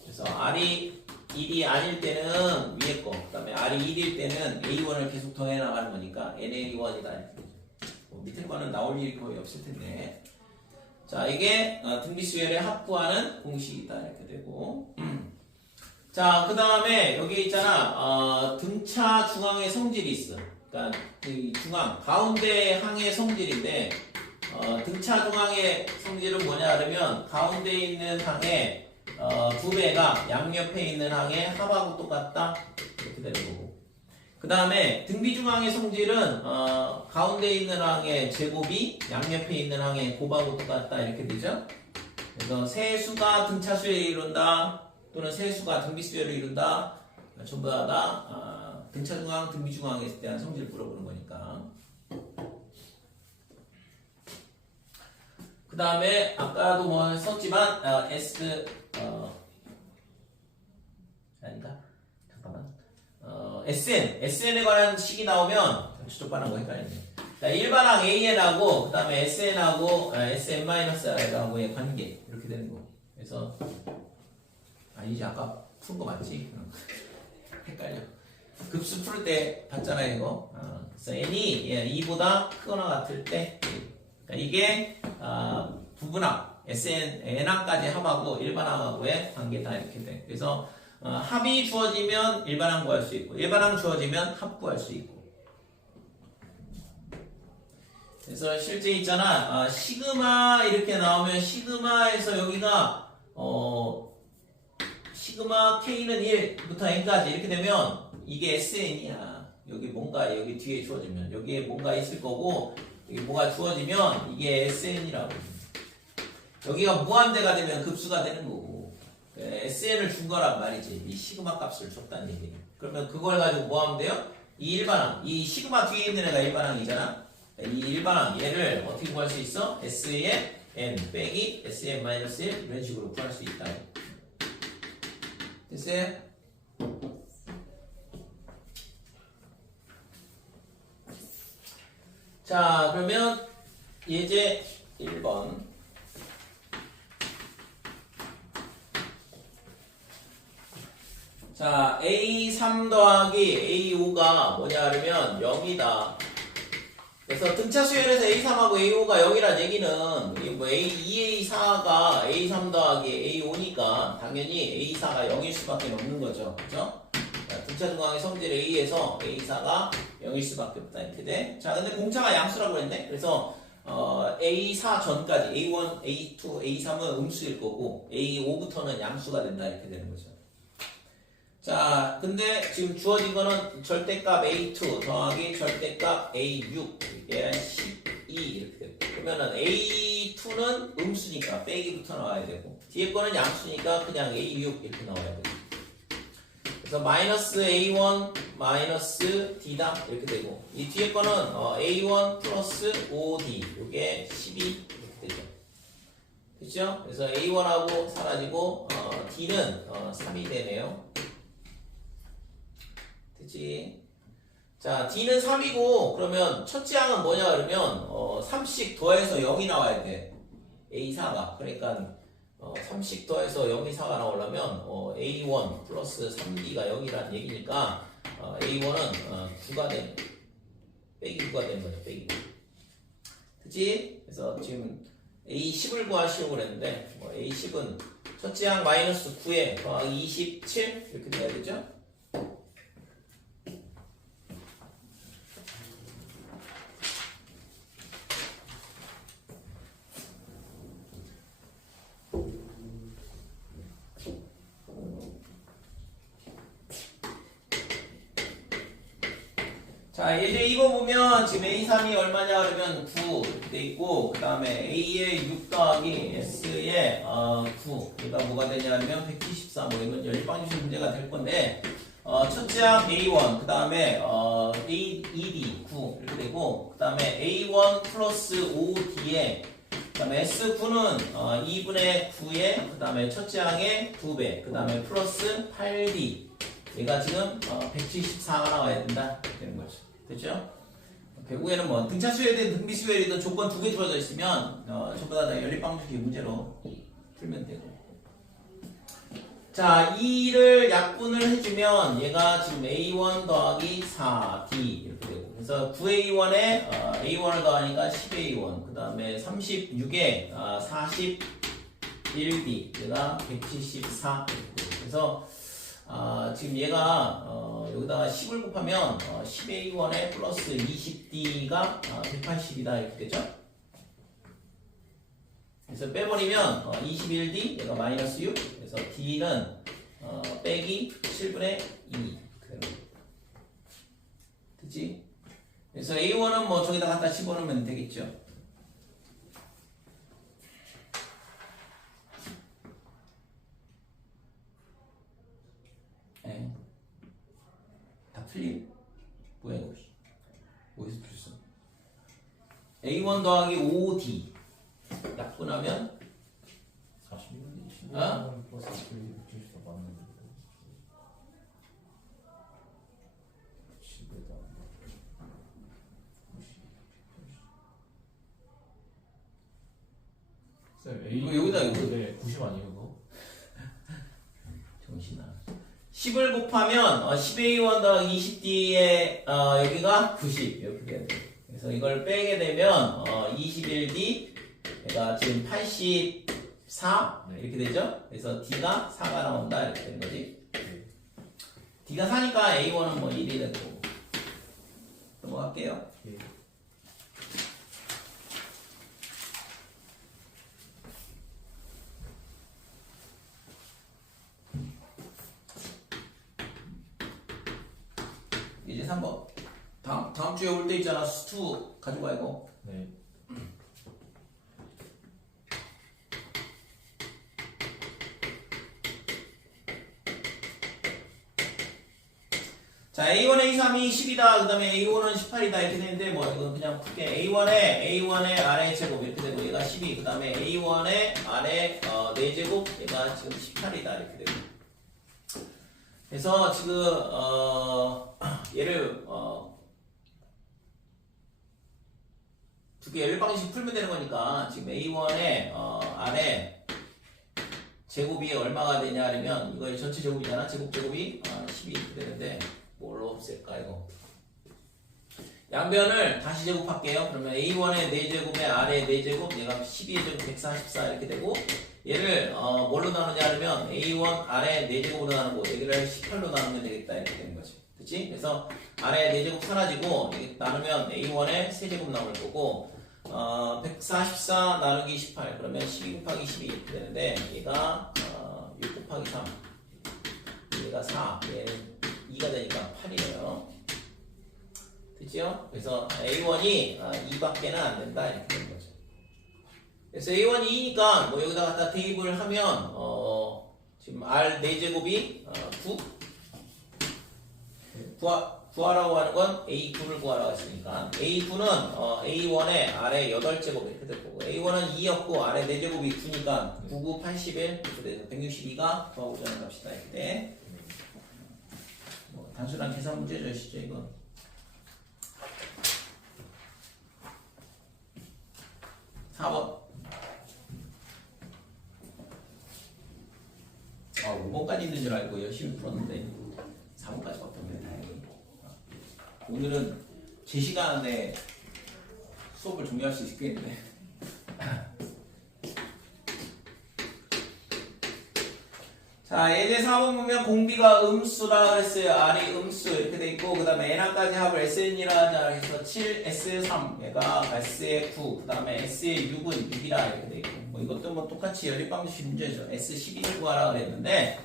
그래서 r이 1이 아닐 때는 위에 거 그 다음에 r이 1일 때는 a1을 계속 더해 나가는 거니까 na1이다 이렇게 되죠. 밑에 거는 나올 일이 거의 없을 텐데 자 이게 등비수열의 합구하는 공식이다 이렇게 되고 자, 그 다음에 여기 있잖아, 등차 중앙의 성질이 있어. 그러니까 이 중앙, 가운데 항의 성질인데, 등차 중앙의 성질은 뭐냐 그러면 가운데 있는 항의 2배가 양옆에 있는 항의 합하고 똑같다 이렇게 되는 거고. 그 다음에 등비 중앙의 성질은 가운데 있는 항의 제곱이 양옆에 있는 항의 곱하고 똑같다 이렇게 되죠. 그래서 세수가 등차 수열을 이룬다. 또는 세수가 등비수열을 이룬다. 전부 다 등차중앙, 등비중앙에 대한 성질을 물어보는 거니까. 그 다음에 아까도 뭐 썼지만 아닌가? 잠깐만. SN에 관한 식이 나오면 저쪽 반한 거 헷갈리네. 자, 일반항 AN하고 그 다음에 SN하고 SN-R하고의 관계 이렇게 되는 거. 그래서 아니지 아까 푼 거 맞지? 헷갈려. 급수 풀 때 봤잖아요 이거. 그래서 n이 2보다 크거나 같을 때 그러니까 이게 부분항 n항까지 합하고 일반항하고의 관계다 이렇게 돼. 그래서 합이 주어지면 일반항 구할 수 있고 일반항 주어지면 합 구할 수 있고. 그래서 실제 있잖아 시그마 이렇게 나오면 시그마에서 여기가 시그마 K는 1부터 N까지 이렇게 되면 이게 SN이야. 여기 뭔가 여기 뒤에 주어지면 여기에 뭔가 있을 거고 여기 뭐가 주어지면 이게 SN이라고. 여기가 무한대가 되면 급수가 되는 거고 SN을 준 거란 말이지. 이 시그마 값을 줬다는 얘기. 그러면 그걸 가지고 뭐 하면 돼요? 이 일반항, 이 시그마 뒤에 있는 애가 일반항이잖아. 이 일반항 얘를 어떻게 구할 수 있어? S의 N 빼기 Sn-1 이런 식으로 구할 수 있다. 됐어요? 자, 그러면 예제 1번. 자, A3 더하기 A5가 뭐냐 그러면 0이다. 그래서 등차 수열에서 A3하고 A5가 0이란 얘기는 뭐 A2, A4가 A3 더하기 A5니까 당연히 A4가 0일 수밖에 없는 거죠. 그죠? 등차 중앙의 성질 A에서 A4가 0일 수밖에 없다 이렇게 돼. 자, 근데 공차가 양수라고 했네. 그래서 A4 전까지 A1, A2, A3은 음수일 거고 A5부터는 양수가 된다 이렇게 되는 거죠. 자, 근데 지금 주어진 거는 절대값 A2 더하기 절대값 A6 이게 12 이렇게 됩니다. 그러면은 A2 F2는 음수니까 빼기부터 나와야 되고 뒤에 거는 양수니까 그냥 A6 이렇게 나와야 되고 그래서 마이너스 A1 마이너스 D다 이렇게 되고 이 뒤에 거는 A1 플러스 5D 이게 12 이렇게 되죠. 그렇죠? 그래서 A1하고 사라지고 D는 3이 되네요. 됐지? 자, D는 3이고 그러면 첫째 항은 뭐냐 그러면 3씩 더해서 0이 나와야 돼. A4가. 그러니까 3씩 더해서 0이 4가 나오려면 A1 플러스 3D가 0이라는 얘기니까 A1은 9가 되는 빼기 9가 되는 거죠. 빼기 9. 그치? 그래서 지금 A10을 구하시려고 그랬는데 A10은 첫째 항 마이너스 9에 더하기 27 이렇게 돼야 되죠? 자, 예제 2번 보면 지금 A3이 얼마냐 그러면 9 이렇게 돼 있고 그 다음에 A의 6 더하기 S의 9 얘가 뭐가 되냐면 174 뭐 이건 열방주식 문제가 될 건데 첫째 항 A1 그 다음에 A2D 9 이렇게 되고 그 다음에 A1 플러스 5D에 그 다음에 S9는 2분의 9에 그 다음에 첫째 항의 2배 그 다음에 플러스 8D 얘가 지금 174가 나와야 된다 되는 거죠. 됐죠? 결국에는 뭐 등차 수열이든 등비 수열이든 조건 두 개 주어져 있으면 전부 다 연립방정식 문제로 풀면 되고. 자, 2를 약분을 해주면 얘가 지금 A1 더하기 4D 이렇게 되고 그래서 9A1에 A1을 더하니까 10A1 그 다음에 36에 41D 얘가 174 그래서 지금 얘가 여기다가 10을 곱하면 10A1에 플러스 20D가 180이다 이렇게 되죠? 그래서 빼버리면 21D 얘가 마이너스 6 그래서 D는 빼기 7분의 2 됐지? 그래서 A1은 뭐 저기다 갖다 집어넣으면 되겠죠? 네. 다 틀림. 뭐야 이거? 어디서 틀렸어? A1 더하기 5D 약분하면 41 플러스 174 맞는 쌤 이거 여기다 이거. 네, 90 아니에요 그거? 정신아. 10을 곱하면 10A1 더하기 20D에 여기가 90 이렇게 돼야 돼. 그래서 이걸 빼게 되면 21D 얘가 지금 84 이렇게 되죠? 그래서 D가 4가 나온다 이렇게 되는 거지. D가 4니까 A1은 뭐 1이 되고 넘어갈게요. 예. 이제 3번. 다음 주에 올 때 있잖아. 수투 가지고 가고. 네. 자, A1, A3이 10이다. 그 다음에 A5는 18이다. 이렇게 되는데, 뭐, 이건 그냥 풀게. A1의 아래 제곱 이렇게 되고, 얘가 12. 그 다음에 A1의 아래 4제곱, 얘가 지금 18이다. 이렇게 되고. 그래서 지금, 얘를, 두 개 연립방식 풀면 되는 거니까, 지금 A1의 아래 제곱이 얼마가 되냐 하면, 이거 전체 제곱이잖아. 제곱이 12 이렇게 되는데, 뭘로 없앨까 이거 양변을 다시 제곱할게요. 그러면 A1의 4제곱의 아래 4제곱 얘가 12의 제곱 144 이렇게 되고 얘를 뭘로 나누냐 하면 A1 아래 4제곱으로 나누고 여기를 18로 나누면 되겠다 이렇게 되는 거지. 그치? 그래서 아래 4제곱 사라지고 나누면 A1의 3제곱 나올 거고 144 나누기 18 그러면 12 곱하기 12 이렇게 되는데 얘가 6 곱하기 3 얘가 4 얘는 2가 되니까 8이에요. 됐죠? 그래서 A1이 2밖에는 안 된다. 이렇게 되는 거죠. 그래서 A1이 2니까 뭐 여기다 갖다 대입을 하면 지금 R 4제곱이 9 구하라고 하는 건 A9를 구하라고 했으니까 A9는 A1의 아래 8제곱 이렇게 될 거고 A1은 2였고 아래 4제곱이 9니까 9, 9, 81 이렇게 돼서 162가 구하고자 하는 값이다 이때 뭐 단순한 계산 문제죠 시죠 이건 4번 5번까지 있는 줄 알고 열심히 풀었는데 4번까지 봤던데 다행히 오늘은 제 시간에 수업을 종료할 수 있겠는데 자 예제 4번 보면 공비가 음수라 그랬어요. R이 음수 이렇게 돼 있고 그 다음에 N항까지 합을 SN이라 하자 해서 7S3 얘가 S의 9 그 다음에 S의 6은 6이라 이렇게 돼 있고 뭐 이것도 뭐 똑같이 연립방식 문제죠. S12를 구하라 그랬는데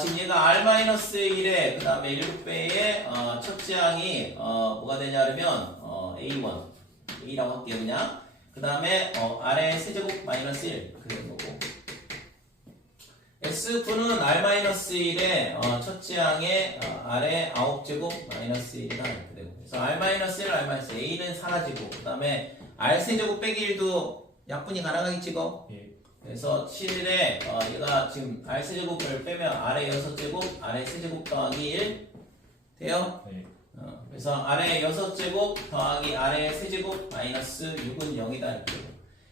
지금 얘가 R-1에 그 다음에 7배의 첫째 항이 뭐가 되냐면 A1 A라고 할게요 그냥 그 다음에 R의 세제곱 마이너스 1 그런 거고 S9는 R-1의 첫째 항의 R의 9제곱 마이너스 1이다 이렇게 되고 그래서 R-1, R-1 A는 사라지고 그 다음에 R 세제곱 빼기 1도 약분이 가능하겠지 이거? 예. 그래서 7에 얘가 지금 R 세제곱을 빼면 R의 6제곱 R의 세제곱 더하기 1 돼요? 네. 그래서 R의 6제곱 더하기 R의 세제곱 마이너스 6은 0이다 이렇게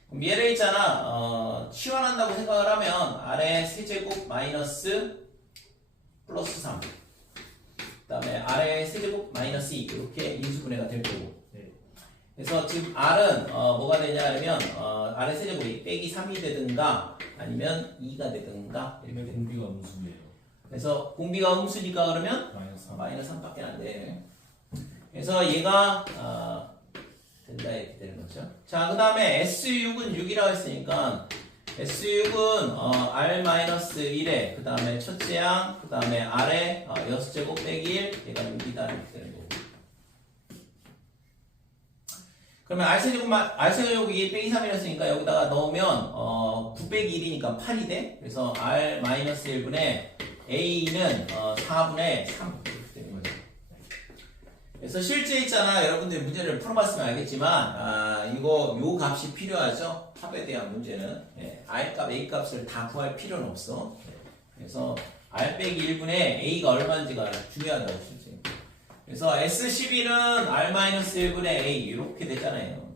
그럼 얘를 있잖아 치환한다고 생각을 하면 R의 세제곱 마이너스 플러스 3 그 다음에 R의 세제곱 마이너스 2 이렇게 인수분해가 될 거고 네. 그래서 지금 R은 뭐가 되냐면 R의 세제곱이 빼기 3이 되든가 아니면 2가 되든가 이렇게 근데 됩니다. 공비가 음수예요. 그래서 공비가 음수니까 그러면 마이너스 3. 마이너스 3밖에 안 돼. 그래서 얘가 된다 이렇게 되는 거죠. 자, 그 다음에 S6은 6이라고 했으니까 S6은 R-1에 그 다음에 첫째 항, 그 다음에 R에 6제곱 빼기 1 얘가 6이다 이렇게 되는 거고 그러면 R세제곱이 빼기 3이었으니까 여기다가 넣으면 9 빼기 1이니까 8이 돼. 그래서 R-1분의 A는 4분의 3 이렇게 되는 거죠. 그래서 실제 있잖아 여러분들 문제를 풀어봤으면 알겠지만 이거 요 값이 필요하죠. 합에 대한 문제는 R값, A값을 다 구할 필요는 없어. 그래서 R 빼기 1분의 A가 얼마인지가 중요하다고 실제. 그래서 S11은 R-1분의 A 이렇게 되잖아요.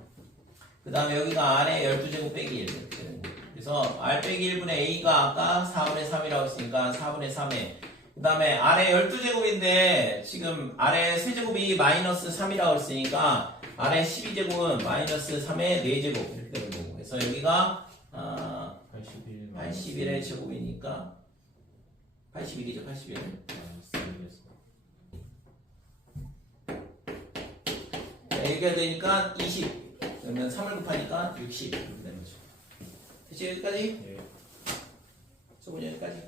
그 다음에 여기가 R의 12제곱 빼기 1 이렇게 되는 거예요. 그래서 R 빼기 1분의 A가 아까 4분의 3이라고 했으니까 4분의 3에 그 다음에 R의 12제곱인데 지금 R의 세제곱이 마이너스 3이라고 했으니까 R의 12제곱은 마이너스 3의 4제곱 이렇게 되는 거고 그래서 여기가 81의 제곱이니까 81이죠 81 얘기가 되니까 20 그러면 3을 곱하니까 60 이렇게 되는 거죠. 됐지 여기까지? 네. 수분 여기까지